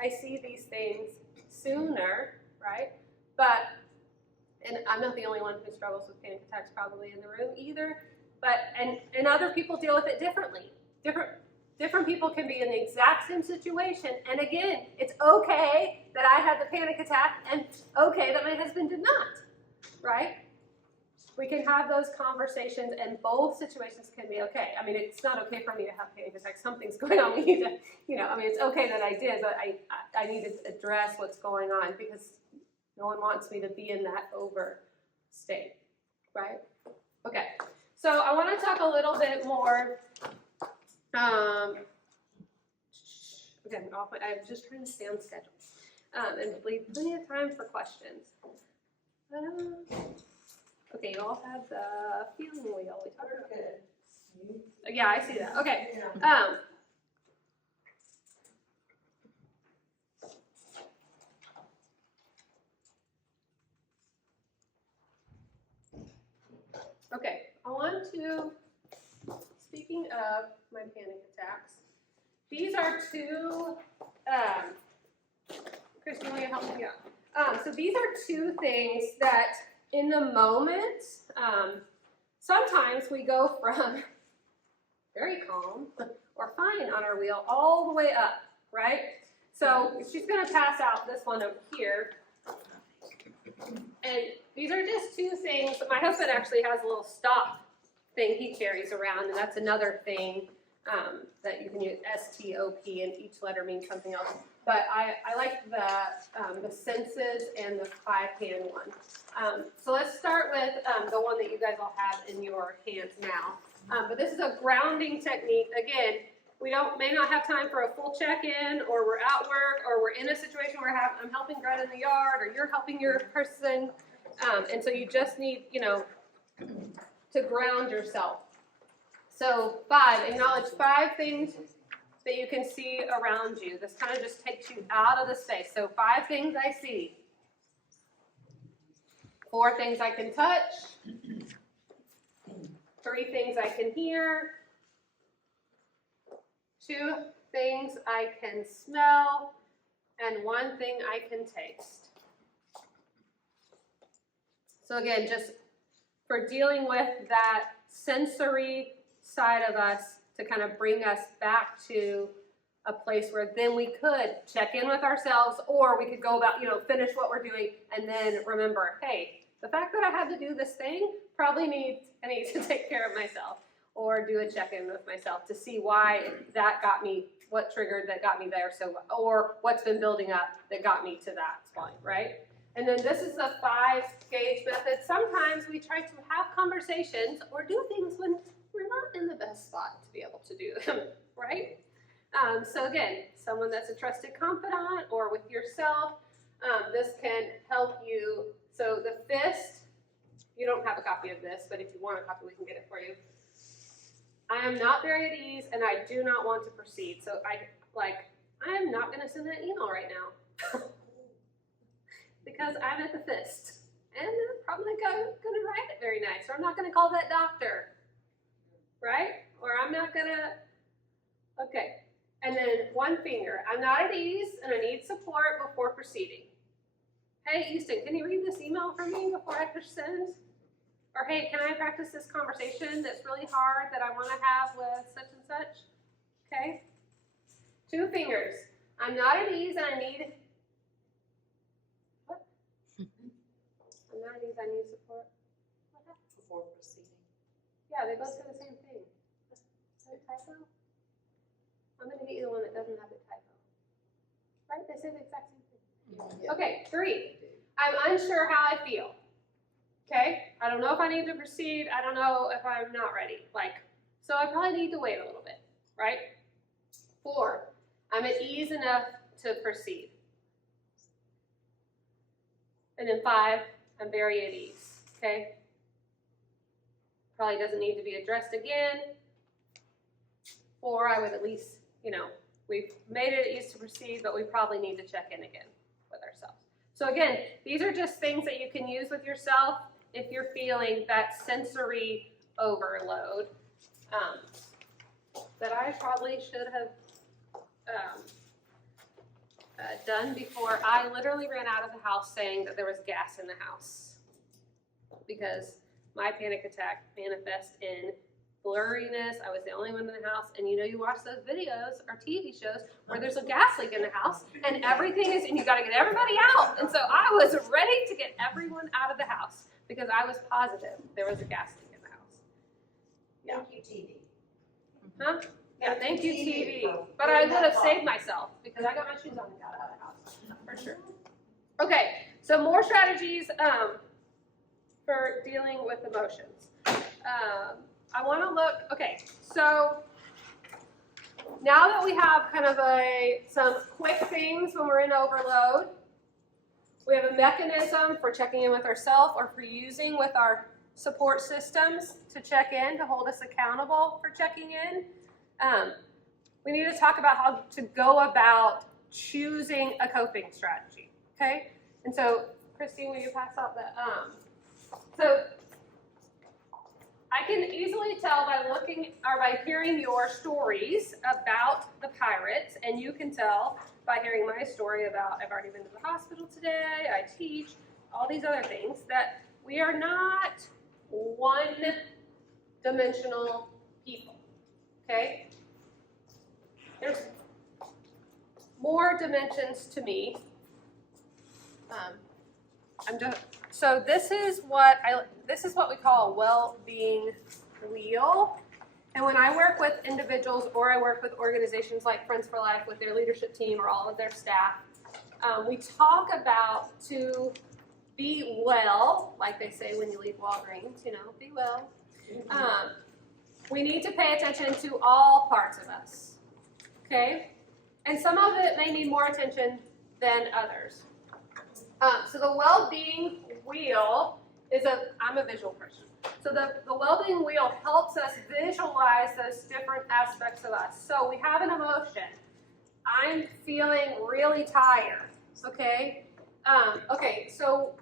I see these things sooner, right? And I'm not the only one who struggles with panic attacks probably in the room either. And other people deal with it differently. Different people can be in the exact same situation. And again, it's okay that I had the panic attack and okay that my husband did not, right? We can have those conversations and both situations can be okay. It's not okay for me to have panic attacks. Something's going on. We need to, it's okay that I did, but I need to address what's going on because No one wants me to be in that over state, right? Okay, so I want to talk a little bit more. Again, I'm just trying to stay on schedule and leave plenty of time for questions. Okay, you all have the feeling wheel. We talked about it. Yeah, I see that. Okay. Okay, I want to, speaking of my panic attacks, these are two, Christine, will you help me out? So these are two things that in the moment, sometimes we go from very calm or fine on our wheel all the way up, right? So she's gonna pass out this one over here. And these are just two things. My husband actually has a little stop thing he carries around, and that's another thing that you can use, S-T-O-P, and each letter means something else. But I like the senses and the 5-hand one. So let's start with the one that you guys all have in your hands now. But this is a grounding technique. Again, we may not have time for a full check-in, or we're at work, or we're in a situation where I'm helping Greta in the yard, or you're helping your person, and so you just need, to ground yourself. So 5, acknowledge 5 things that you can see around you. This kind of just takes you out of the space. So 5 things I see. 4 things I can touch. 3 things I can hear. 2 things I can smell. And 1 thing I can taste. So again, just for dealing with that sensory side of us to kind of bring us back to a place where then we could check in with ourselves, or we could go about, finish what we're doing and then remember, hey, the fact that I had to do this thing I need to take care of myself, or do a check-in with myself to see why that got me, what triggered that got me there, or what's been building up that got me to that point, right? And then this is the 5-gauge method. Sometimes we try to have conversations or do things when we're not in the best spot to be able to do them, right? So again, someone that's a trusted confidant or with yourself, this can help you. So the fist, you don't have a copy of this, but if you want a copy, we can get it for you. I am not very at ease and I do not want to proceed. So I am not gonna send that email right now. Because I'm at the fist, and I'm probably gonna write it very nice, or I'm not gonna call that doctor, right? Or I'm not gonna, okay. And then 1 finger, I'm not at ease, and I need support before proceeding. Hey, Easton, can you read this email for me before I push send? Or hey, can I practice this conversation that's really hard that I wanna have with such and such? Okay. 2 fingers, I'm not at ease, and I need I need support. What happened? Before proceeding. Yeah, they both say the same thing. Is that a typo? I'm going to get you the one that doesn't have the typo. Right? They say the exact same thing. Yeah. Okay, 3. I'm unsure how I feel. Okay? I don't know if I need to proceed. I don't know if I'm not ready. So I probably need to wait a little bit. Right? 4. I'm at ease enough to proceed. And then 5. I'm very at ease, okay? Probably doesn't need to be addressed again. 4, I would at least, we've made it at ease to proceed, but we probably need to check in again with ourselves. So again, these are just things that you can use with yourself if you're feeling that sensory overload that I probably should have done before. I literally ran out of the house saying that there was gas in the house because my panic attack manifests in blurriness. I was the only one in the house, and you watch those videos or TV shows where there's a gas leak in the house and everything is, and you got to get everybody out. And so I was ready to get everyone out of the house because I was positive there was a gas leak in the house. Yeah. Thank you, TV. Huh? Yeah, thank you, TV. But I would have saved myself because I got my shoes on and got out of the house, for sure. Okay, So more strategies for dealing with emotions. I want to look, okay, so now that we have kind of some quick things when we're in overload, we have a mechanism for checking in with ourselves or for using with our support systems to check in, to hold us accountable for checking in. We need to talk about how to go about choosing a coping strategy, okay? And so, Christine, will you pass out the, so I can easily tell by looking or by hearing your stories about the pirates, and you can tell by hearing my story about I've already been to the hospital today, I teach, all these other things, that we are not one-dimensional people, okay? There's more dimensions to me. So this is what we call a well-being wheel. And when I work with individuals or I work with organizations like Friends for Life with their leadership team or all of their staff, we talk about to be well, like they say when you leave Walgreens, be well. We need to pay attention to all parts of us, okay? And some of it may need more attention than others. So the well-being wheel I'm a visual person. So the well-being wheel helps us visualize those different aspects of us. So we have an emotion. I'm feeling really tired, okay? Okay, so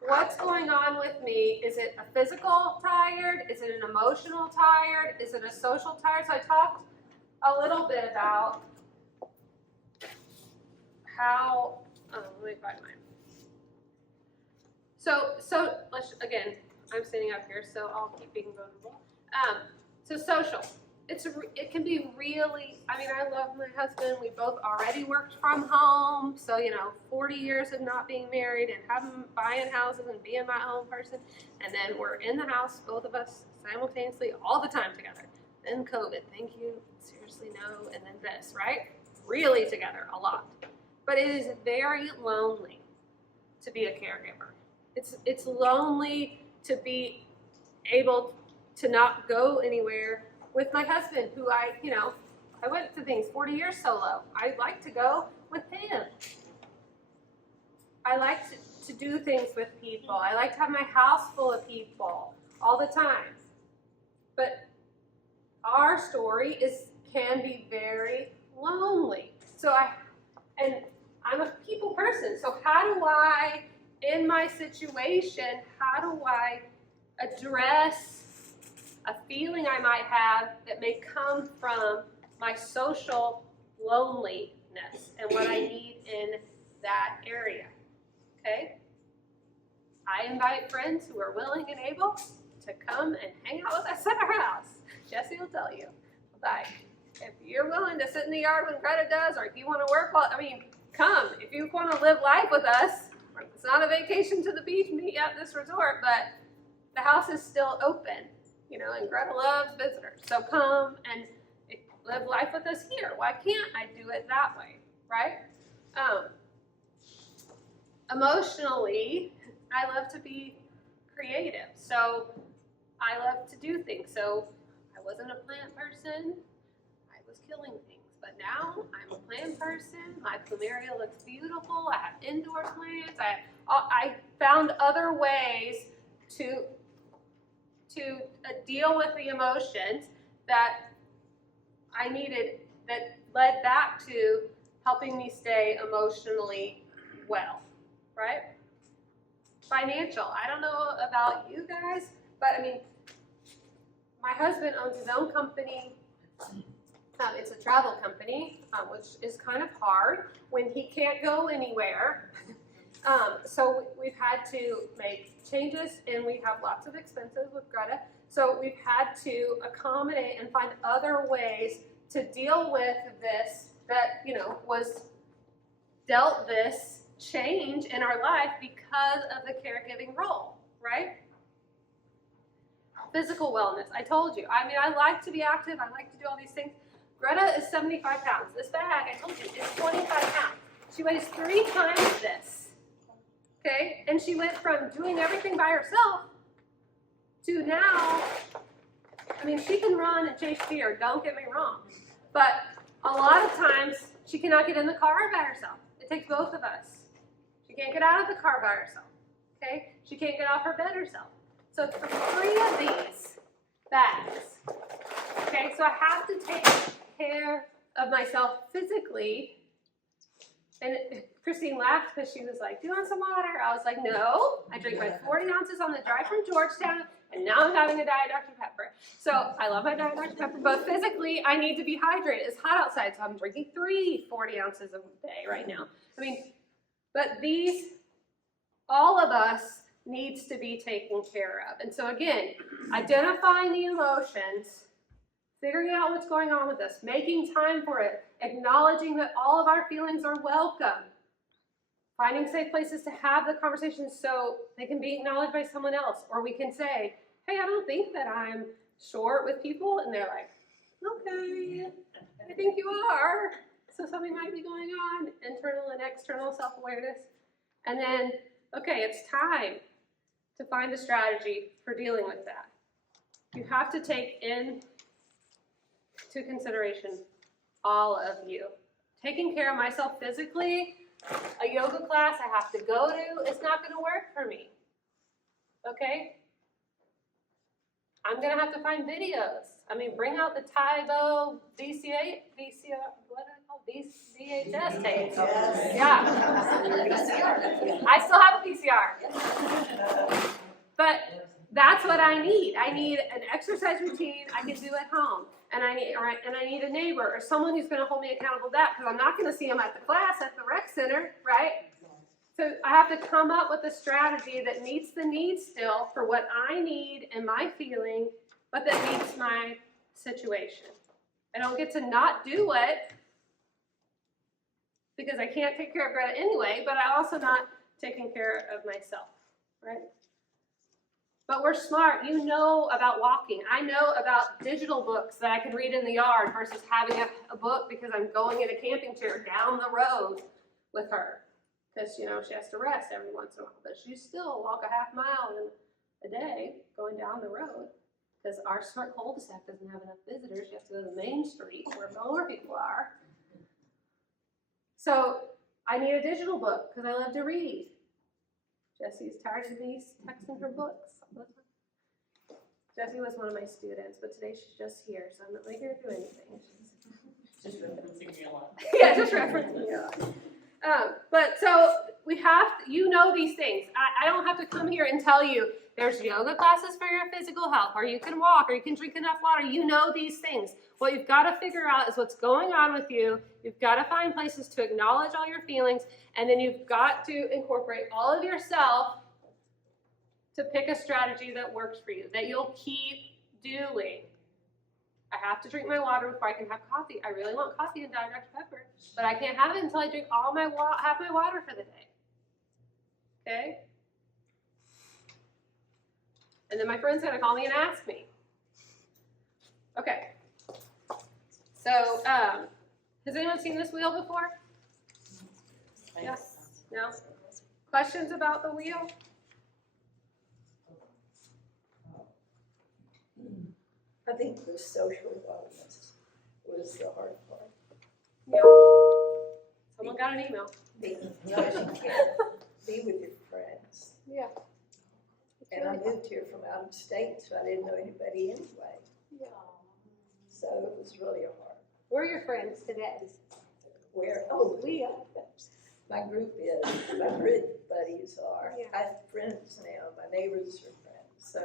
what's going on with me? Is it a physical tired? Is it an emotional tired? Is it a social tired? So I talked a little bit about how, let me find mine. So let's, again, I'm sitting up here, so I'll keep being vulnerable. So social, it can be really, I love my husband. We both already worked from home. So, 40 years of not being married and buying houses and being my own person. And then we're in the house, both of us simultaneously all the time together. Then COVID, thank you, seriously no, and then this, right? Really together a lot. But it is very lonely to be a caregiver. It's lonely to be able to not go anywhere with my husband, who I went to things 40 years solo. I like to go with him. I like to do things with people. I like to have my house full of people all the time. But our story can be very lonely. So I'm a people person. So how do I, in my situation, how do I address a feeling I might have that may come from my social loneliness and what I need in that area, okay? I invite friends who are willing and able to come and hang out with us at our house. Jesse will tell you. Like, if you're willing to sit in the yard when Greta does, or if you want to work, come. If you want to live life with us, it's not a vacation to the beach, meet at this resort, but the house is still open, and Greta loves visitors. So come and live life with us here. Why can't I do it that way, right? Emotionally, I love to be creative. So I love to do things. So I wasn't a plant person. I was killing things. But now I'm a plant person. My plumeria looks beautiful. I have indoor plants. I found other ways to deal with the emotions that I needed, that led back to helping me stay emotionally well, right? Financial. I don't know about you guys, but my husband owns his own company. It's a travel company, which is kind of hard when he can't go anywhere. So we've had to make changes, and we have lots of expenses with Greta. So we've had to accommodate and find other ways to deal with this that, was dealt this change in our life because of the caregiving role, right? Physical wellness, I told you. I like to be active. I like to do all these things. Greta is 75 pounds. This bag, I told you, is 25 pounds. She weighs 3 times this. okay? And she went from doing everything by herself to now, I mean, she can run and chase deer, don't get me wrong. But a lot of times, she cannot get in the car by herself. It takes both of us. She can't get out of the car by herself, okay? She can't get off her bed herself. So for 3 of these bags, okay, so I have to take care of myself physically. And Christine laughed because she was like, do you want some water? I was like, no. I drank my 40 ounces on the drive from Georgetown, and now I'm having a Diet Dr. Pepper. So I love my Diet Dr. Pepper, but physically I need to be hydrated. It's hot outside, so I'm drinking 3 40 ounces a day right now. I mean, but these, all of us needs to be taken care of. And so again, identifying the emotions, figuring out what's going on with us, making time for it, acknowledging that all of our feelings are welcome, finding safe places to have the conversations so they can be acknowledged by someone else. Or we can say, hey, I don't think that I'm short with people. And they're like, okay, I think you are. So something might be going on, internal and external self-awareness. And then, okay, it's time to find a strategy for dealing with that. You have to take into consideration all of you. Taking care of myself physically, a yoga class I have to go to, it's not going to work for me. Okay? I'm going to have to find videos. I mean, bring out the Taibo VCA, what are they called? VHS tapes. Yeah. I still have a VCR. But that's what I need. I need an exercise routine I can do at home. And I need a neighbor or someone who's going to hold me accountable to that, because I'm not going to see them at the class at the rec center, right? So I have to come up with a strategy that meets the needs still for what I need and my feeling, but that meets my situation. I don't get to not do it because I can't take care of Greta anyway, but I'm also not taking care of myself, right? But we're smart. You know about walking. I know about digital books that I can read in the yard versus having a book because I'm going in a camping chair down the road with her. Because, you know, she has to rest every once in a while. But she still walk a half mile a day going down the road. Because our short cul-de-sac doesn't have enough visitors. You have to go to the main street where more people are. So I need a digital book because I love to read. Jessie's tired of me texting her books. Jessie was one of my students, but today she's just here, so I'm not really here to do anything. She's just referencing me a lot. Yeah, just referencing me a lot. But so we have, you know these things. I don't have to come here and tell you there's yoga classes for your physical health, or you can walk, or you can drink enough water. You know these things. What you've got to figure out is what's going on with you. You've got to find places to acknowledge all your feelings, and then you've got to incorporate all of yourself to pick a strategy that works for you, that you'll keep doing. I have to drink my water before I can have coffee. I really want coffee and Diet Dr. Pepper, but I can't have it until I drink all my half my water for the day. Okay? And then my friend's gonna call me and ask me. Okay. So, has anyone seen this wheel before? Yes? No? Questions about the wheel? I think the social wellness was the hard part. Yeah. Someone got an email. Be with your friends. Yeah. And I moved here from out of state, so I didn't know anybody anyway. Yeah. So it was really hard. Where are your friends today? Where, my group is, my grid buddies are. Yeah. I have friends now, my neighbors are friends, so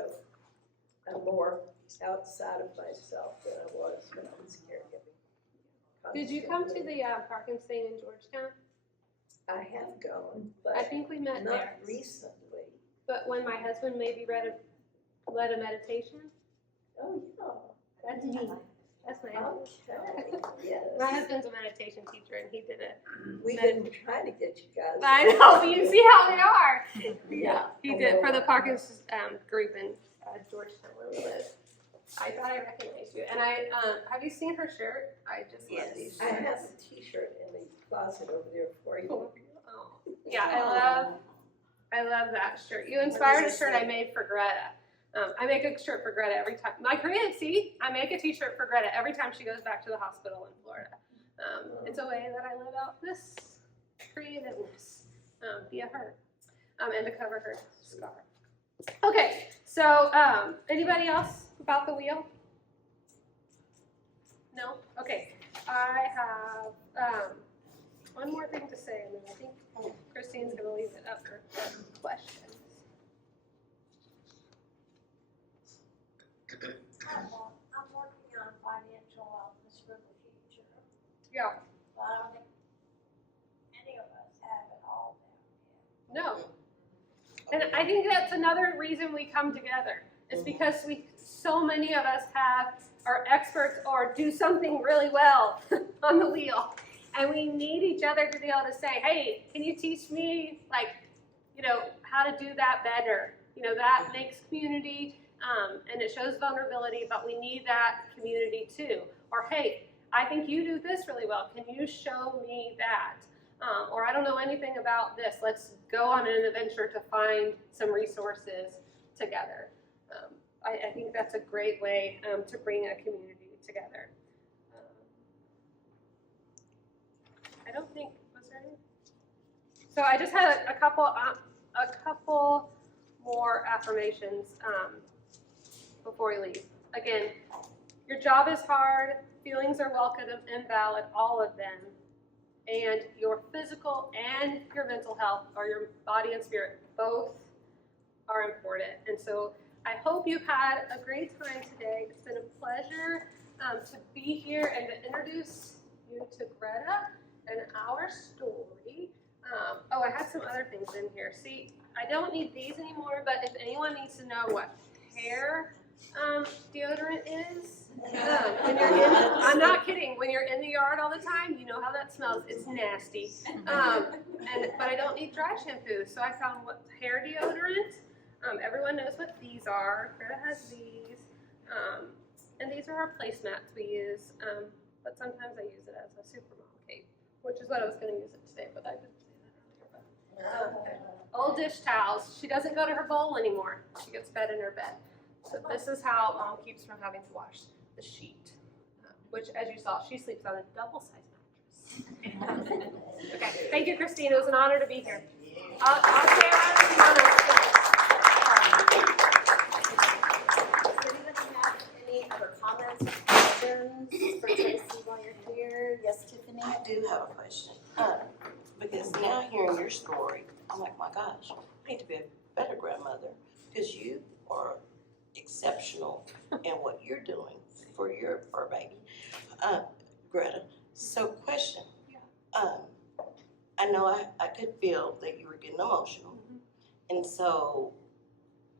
I'm more outside of myself than I was when I was caregiving. Did you come to the parking thing in Georgetown? I have gone, I but think we met not there. recently. But when my husband maybe led a meditation? Oh, yeah. That's me. That's my husband. Okay, yes. My husband's a meditation teacher and he did it. We've been trying to get you guys. I know, but you see how we are. Yeah. He did for the Parkinson's group in Georgetown where we live. I thought I recognized you. And I have you seen her shirt? I just love these shirts. I have a t-shirt in the closet over there for you. Oh. Yeah, I love I love that shirt. You inspired a shirt I made for Greta. I make a shirt for Greta every time. My creative, see? I make a t-shirt for Greta every time she goes back to the hospital in Florida. It's a way that I live out this creativeness via her and to cover her scar. Okay, so anybody else about the wheel? No? Okay, I have one more thing to say, and then I think Christine's going to leave it up for questions. I'm working on financial wellness for the future. Yeah. But I don't think any of us have it all down yet. No. And I think that's another reason we come together. It's because so many of us are experts or do something really well on the wheel. And we need each other to be able to say, hey, can you teach me, how to do that better? That makes community, and it shows vulnerability, but we need that community too. Or, hey, I think you do this really well. Can you show me that? Or I don't know anything about this. Let's go on an adventure to find some resources together. I think that's a great way to bring a community together. I don't think, was there any? So I just had a couple more affirmations before we leave. Again, your job is hard, feelings are welcome and valid, all of them. And your physical and your mental health, or your body and spirit, both are important. And so I hope you had a great time today. It's been a pleasure to be here and to introduce you to Greta and our story. I had some other things in here. See, I don't need these anymore, but if anyone needs to know what hair deodorant is, I'm not kidding. When you're in the yard all the time, you know how that smells. It's nasty. But I don't need dry shampoo, so I found what hair deodorant. Everyone knows what these are. Greta has these. And these are our placemats we use. But sometimes I use it as a supermom cape, which is what I was going to use it today, but I didn't say that earlier. Old dish towels. She doesn't go to her bowl anymore. She gets fed in her bed. So this is how Mom keeps from having to wash the sheet, which, as you saw, she sleeps on a double-sized mattress. Okay, thank you, Christine. It was an honor to be here. I'll stay around if you want to. Does anybody have any other comments or questions for Tracey while you're here? Yes, Tiffany? I do have a question. Because now hearing your story, I'm like, my gosh, I need to be a better grandmother, because you are exceptional in what you're doing for your fur baby, Greta. So question, I know I could feel that you were getting emotional, and so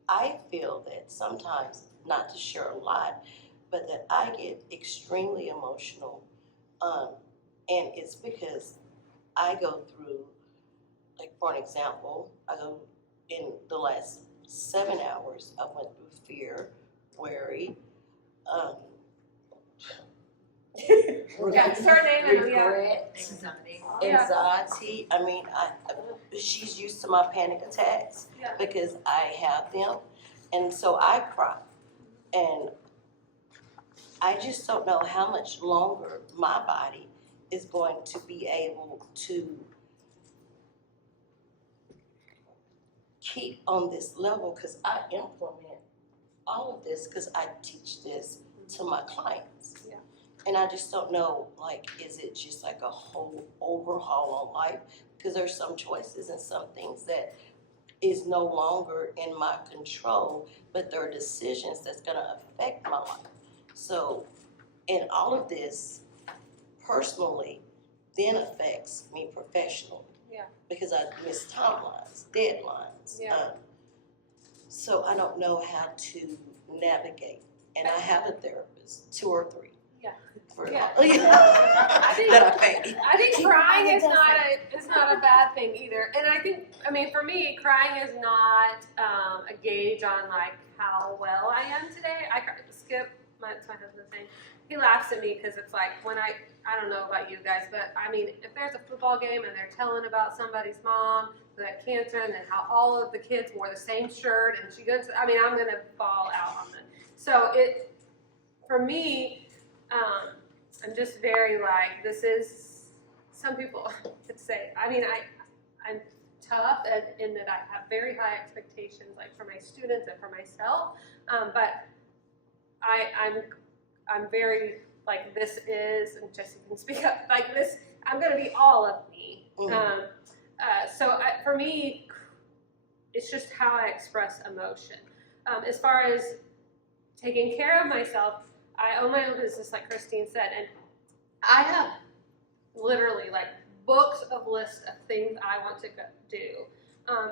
I feel that sometimes, not to share a lot, but that I get extremely emotional, and it's because I go through, like for an example, in the last 7 hours, I went through fear, worry, anxiety. I mean, she's used to my panic attacks because I have them, and so I cry, and I just don't know how much longer my body is going to be able to keep on this level, because I implement all of this because I teach this to my clients. Yeah. And I just don't know, like, is it just like a whole overhaul on life? Because there's some choices and some things that is no longer in my control, but there are decisions that's gonna affect my life. So, and all of this personally then affects me professionally. Yeah. Because I miss timelines, deadlines. Yeah. So I don't know how to navigate. And I have a therapist, 2 or 3. Yeah. Yeah. I think, that I pay. I think crying is not a bad thing either. And I mean, for me, crying is not a gauge on like how well I am today. Skip, that's my husband's name. he laughs at me because it's like when I don't know about you guys, but I mean, if there's a football game and they're telling about somebody's mom who had cancer and then how all of the kids wore the same shirt and she goes, I mean, I'm gonna fall out on them. So for me, I'm just very like, this is, some people could say, I mean, I'm tough in that I have very high expectations, like for my students and for myself, but I'm very, like, this is, and Jesse can speak up, like this, I'm gonna be all of me. For me, it's just how I express emotion. As far as taking care of myself, I own my own business, like Christine said, and I have literally like books of lists of things I want to go do.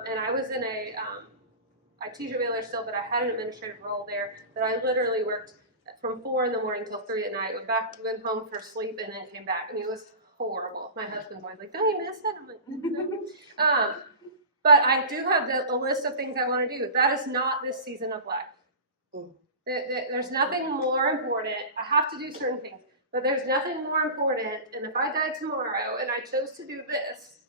And I was in I teach at Baylor still, but I had an administrative role there that I literally worked from 4 in the morning till 3 at night, went home for sleep and then came back. I mean, it was horrible. My husband's always like, don't you miss it? I'm like, but I do have a list of things I want to do. That is not this season of life. There's nothing more important. I have to do certain things, but there's nothing more important. And if I died tomorrow and I chose to do this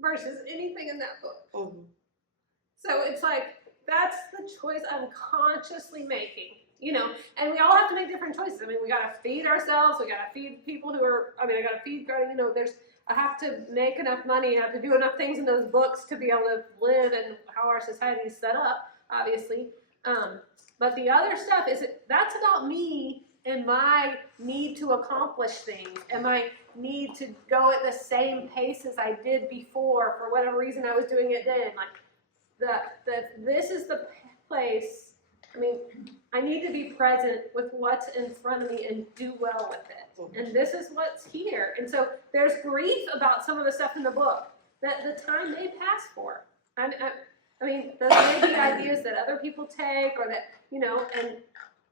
versus anything in that book. So it's like, that's the choice I'm consciously making, you know, and we all have to make different choices. I mean, we got to feed ourselves. We got to feed people who are, I got to feed, you know, I have to make enough money. I have to do enough things in those books to be able to live and how our society is set up, obviously. But the other stuff that's about me and my need to accomplish things and my need to go at the same pace as I did before for whatever reason I was doing it then. Like, this is the place, I mean, I need to be present with what's in front of me and do well with it. And this is what's here. And so there's grief about some of the stuff in the book that the time may pass for. I mean, those may be ideas that other people take or that, you know, and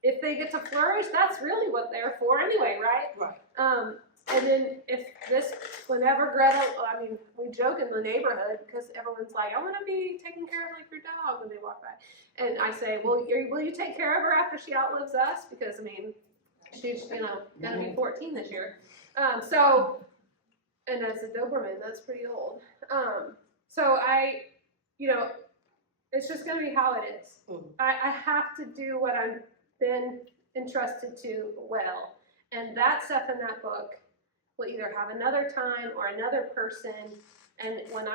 if they get to flourish, that's really what they're for anyway, right? Right. And then whenever Greta, I mean, we joke in the neighborhood because everyone's like, I want to be taking care of like your dog when they walk by. And I say, well, will you take care of her after she outlives us? Because, I mean, she's, you know, going to be 14 this year. And as a Doberman, that's pretty old. You know, it's just going to be how it is. I have to do what I've been entrusted to well. And that stuff in that book will either have another time or another person. And when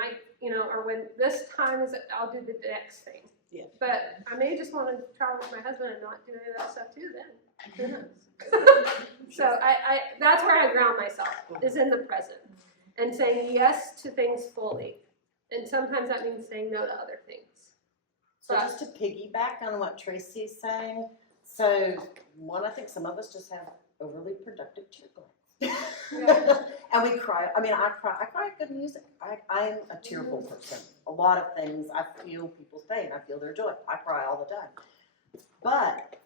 when this time is, I'll do the next thing. Yeah. But I may just want to travel with my husband and not do any of that stuff too then. Who knows? So that's where I ground myself, is in the present. And saying yes to things fully. And sometimes that means saying no to other things. So just to piggyback on what Tracey's saying, so I think some of us just have overly productive tear glands. And we cry. I mean, I cry at good music. I'm a tearful person. A lot of things, I feel people's pain. I feel their joy. I cry all the time. But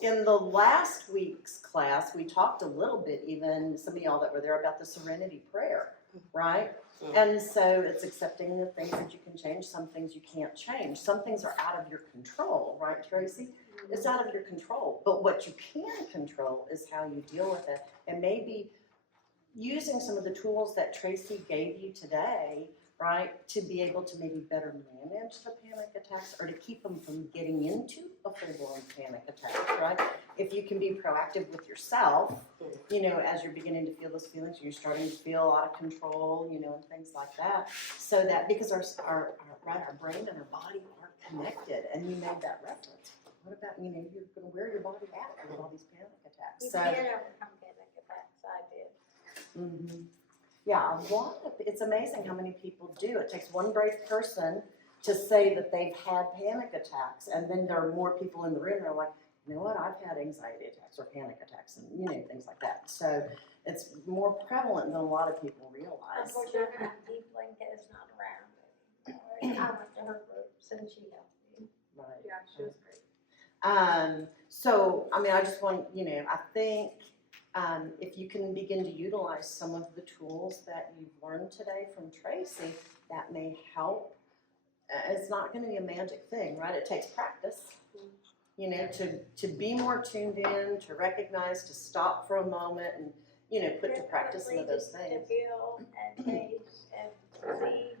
in the last week's class, we talked a little bit, even some of y'all that were there, about the serenity prayer, right? And so it's accepting the things that you can change, some things you can't change. Some things are out of your control, right, Tracy? It's out of your control. But what you can control is how you deal with it. And maybe using some of the tools that Tracey gave you today, right, to be able to maybe better manage the panic attacks or to keep them from getting into a full-blown panic attack, right? If you can be proactive with yourself, you know, as you're beginning to feel those feelings, you're starting to feel out of control, you know, and things like that. So that, because our brain and our body are connected, and you made that reference. What about, you know, you're going to wear your body out with all these panic attacks. You So, did overcome panic attacks, I did. Yeah, it's amazing how many people do. It takes one brave person to say that they've had panic attacks, and then there are more people in the room that are like, you know what, I've had anxiety attacks or panic attacks and, you know, things like that. So it's more prevalent than a lot of people realize. Unfortunately, Deep Blanket is not around anymore. I went to her group, and she helped me. Right. Yeah, she was great. So, I mean, I just want, you know, I think if you can begin to utilize some of the tools that you've learned today from Tracey, that may help. It's not going to be a magic thing, right? It takes practice. you know, to be more tuned in, to recognize, to stop for a moment and, you know, put to practice some of those To things. feel and taste and see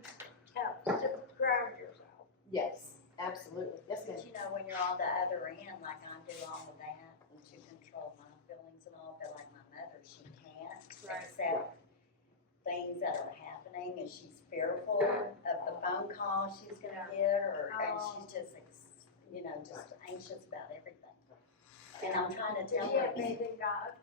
helps to ground yourself. Yes, absolutely. Yes, ma'am. But you know, when you're on the other end, like I do all of that, and to control my feelings and all, but like my mother, she can't accept things that are happening, and she's fearful of the phone call she's gonna get, and she's just, you know, just anxious about everything. And I'm trying to Does tell she her, have faith in God?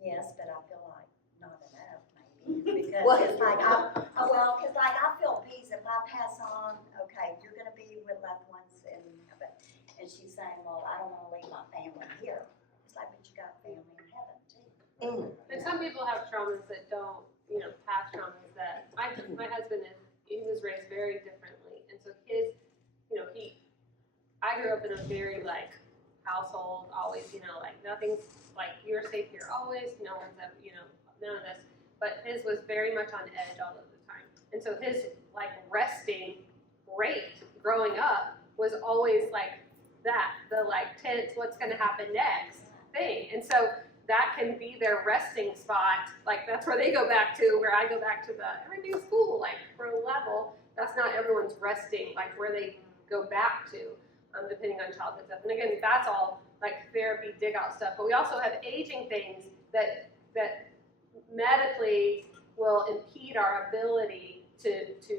yes, but I feel like not enough, maybe, because it's like, cause like I feel peace if I pass on, okay, you're gonna be with loved ones, and she's saying, well, I don't wanna leave my family here. It's like, but you got family in heaven too. And some people have traumas that don't, you know, past traumas that, my husband he was raised very differently. And so his, you know, I grew up in a very like household, always, you know, like nothing's like, you're safe here always, no one's ever, you know, none of this. But his was very much on edge all of the time. And so his like resting rate growing up was always like that, the like tense, what's gonna happen next thing. And so that can be their resting spot. Like that's where they go back to, where I go back to the everything's cool, like for a level. That's not everyone's resting, like where they go back to, depending on childhood stuff. And again, that's all like therapy, dig out stuff. But we also have aging things that medically will impede our ability to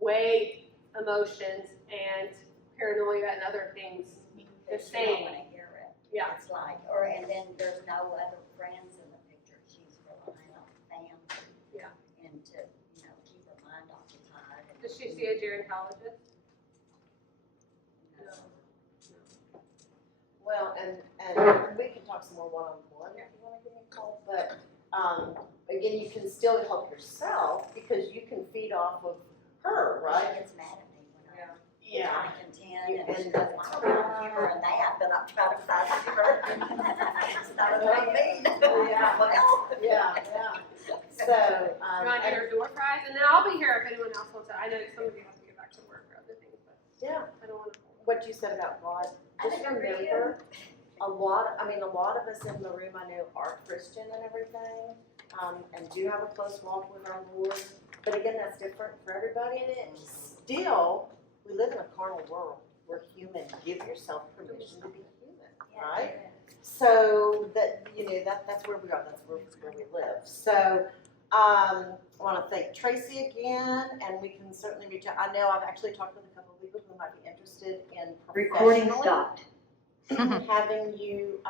weigh emotions and paranoia and other things the She don't same. wanna hear it. Yeah. It's like, and then there's no other friends in the picture, she's relying on family. Yeah. And to, you know, keep her mind occupied. Does she see a gerontologist? No. Well, and we can talk some more one-on-one if you wanna give me a call, but, again, you can still help yourself because you can feed off of her, She right? gets mad at me when I Yeah. contend, and she goes, well, I don't want humor in that, but I'm trying to find humor. It's not about me. Yeah. Well. Yeah. So, You want to do her door fries? And then I'll be here if anyone else wants to. I know some of you have to get back to work or other things, but yeah, I don't want to. what you said about God, just remember, a lot of us in the room I know are Christian and everything, and do have a close walk with our Lord. But again, that's different for everybody. Still, we live in a carnal world. We're human. Give yourself permission to be human, right? So that, you know, that's where we are. That's where we live. So I want to thank Tracey again, and we can certainly reach out. I know I've actually talked with a couple of people who might be interested in Recording professionally stopped. having you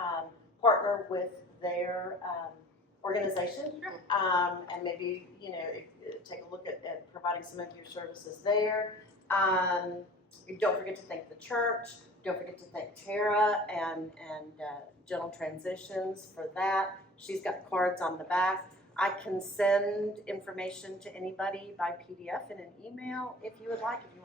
partner with their organization, and maybe, you know, take a look at providing some of your services there. Don't forget to thank the church. Don't forget to thank Tara and Gentle Transitions for that. She's got cards on the back. I can send information to anybody by PDF in an email if you would like, if you want.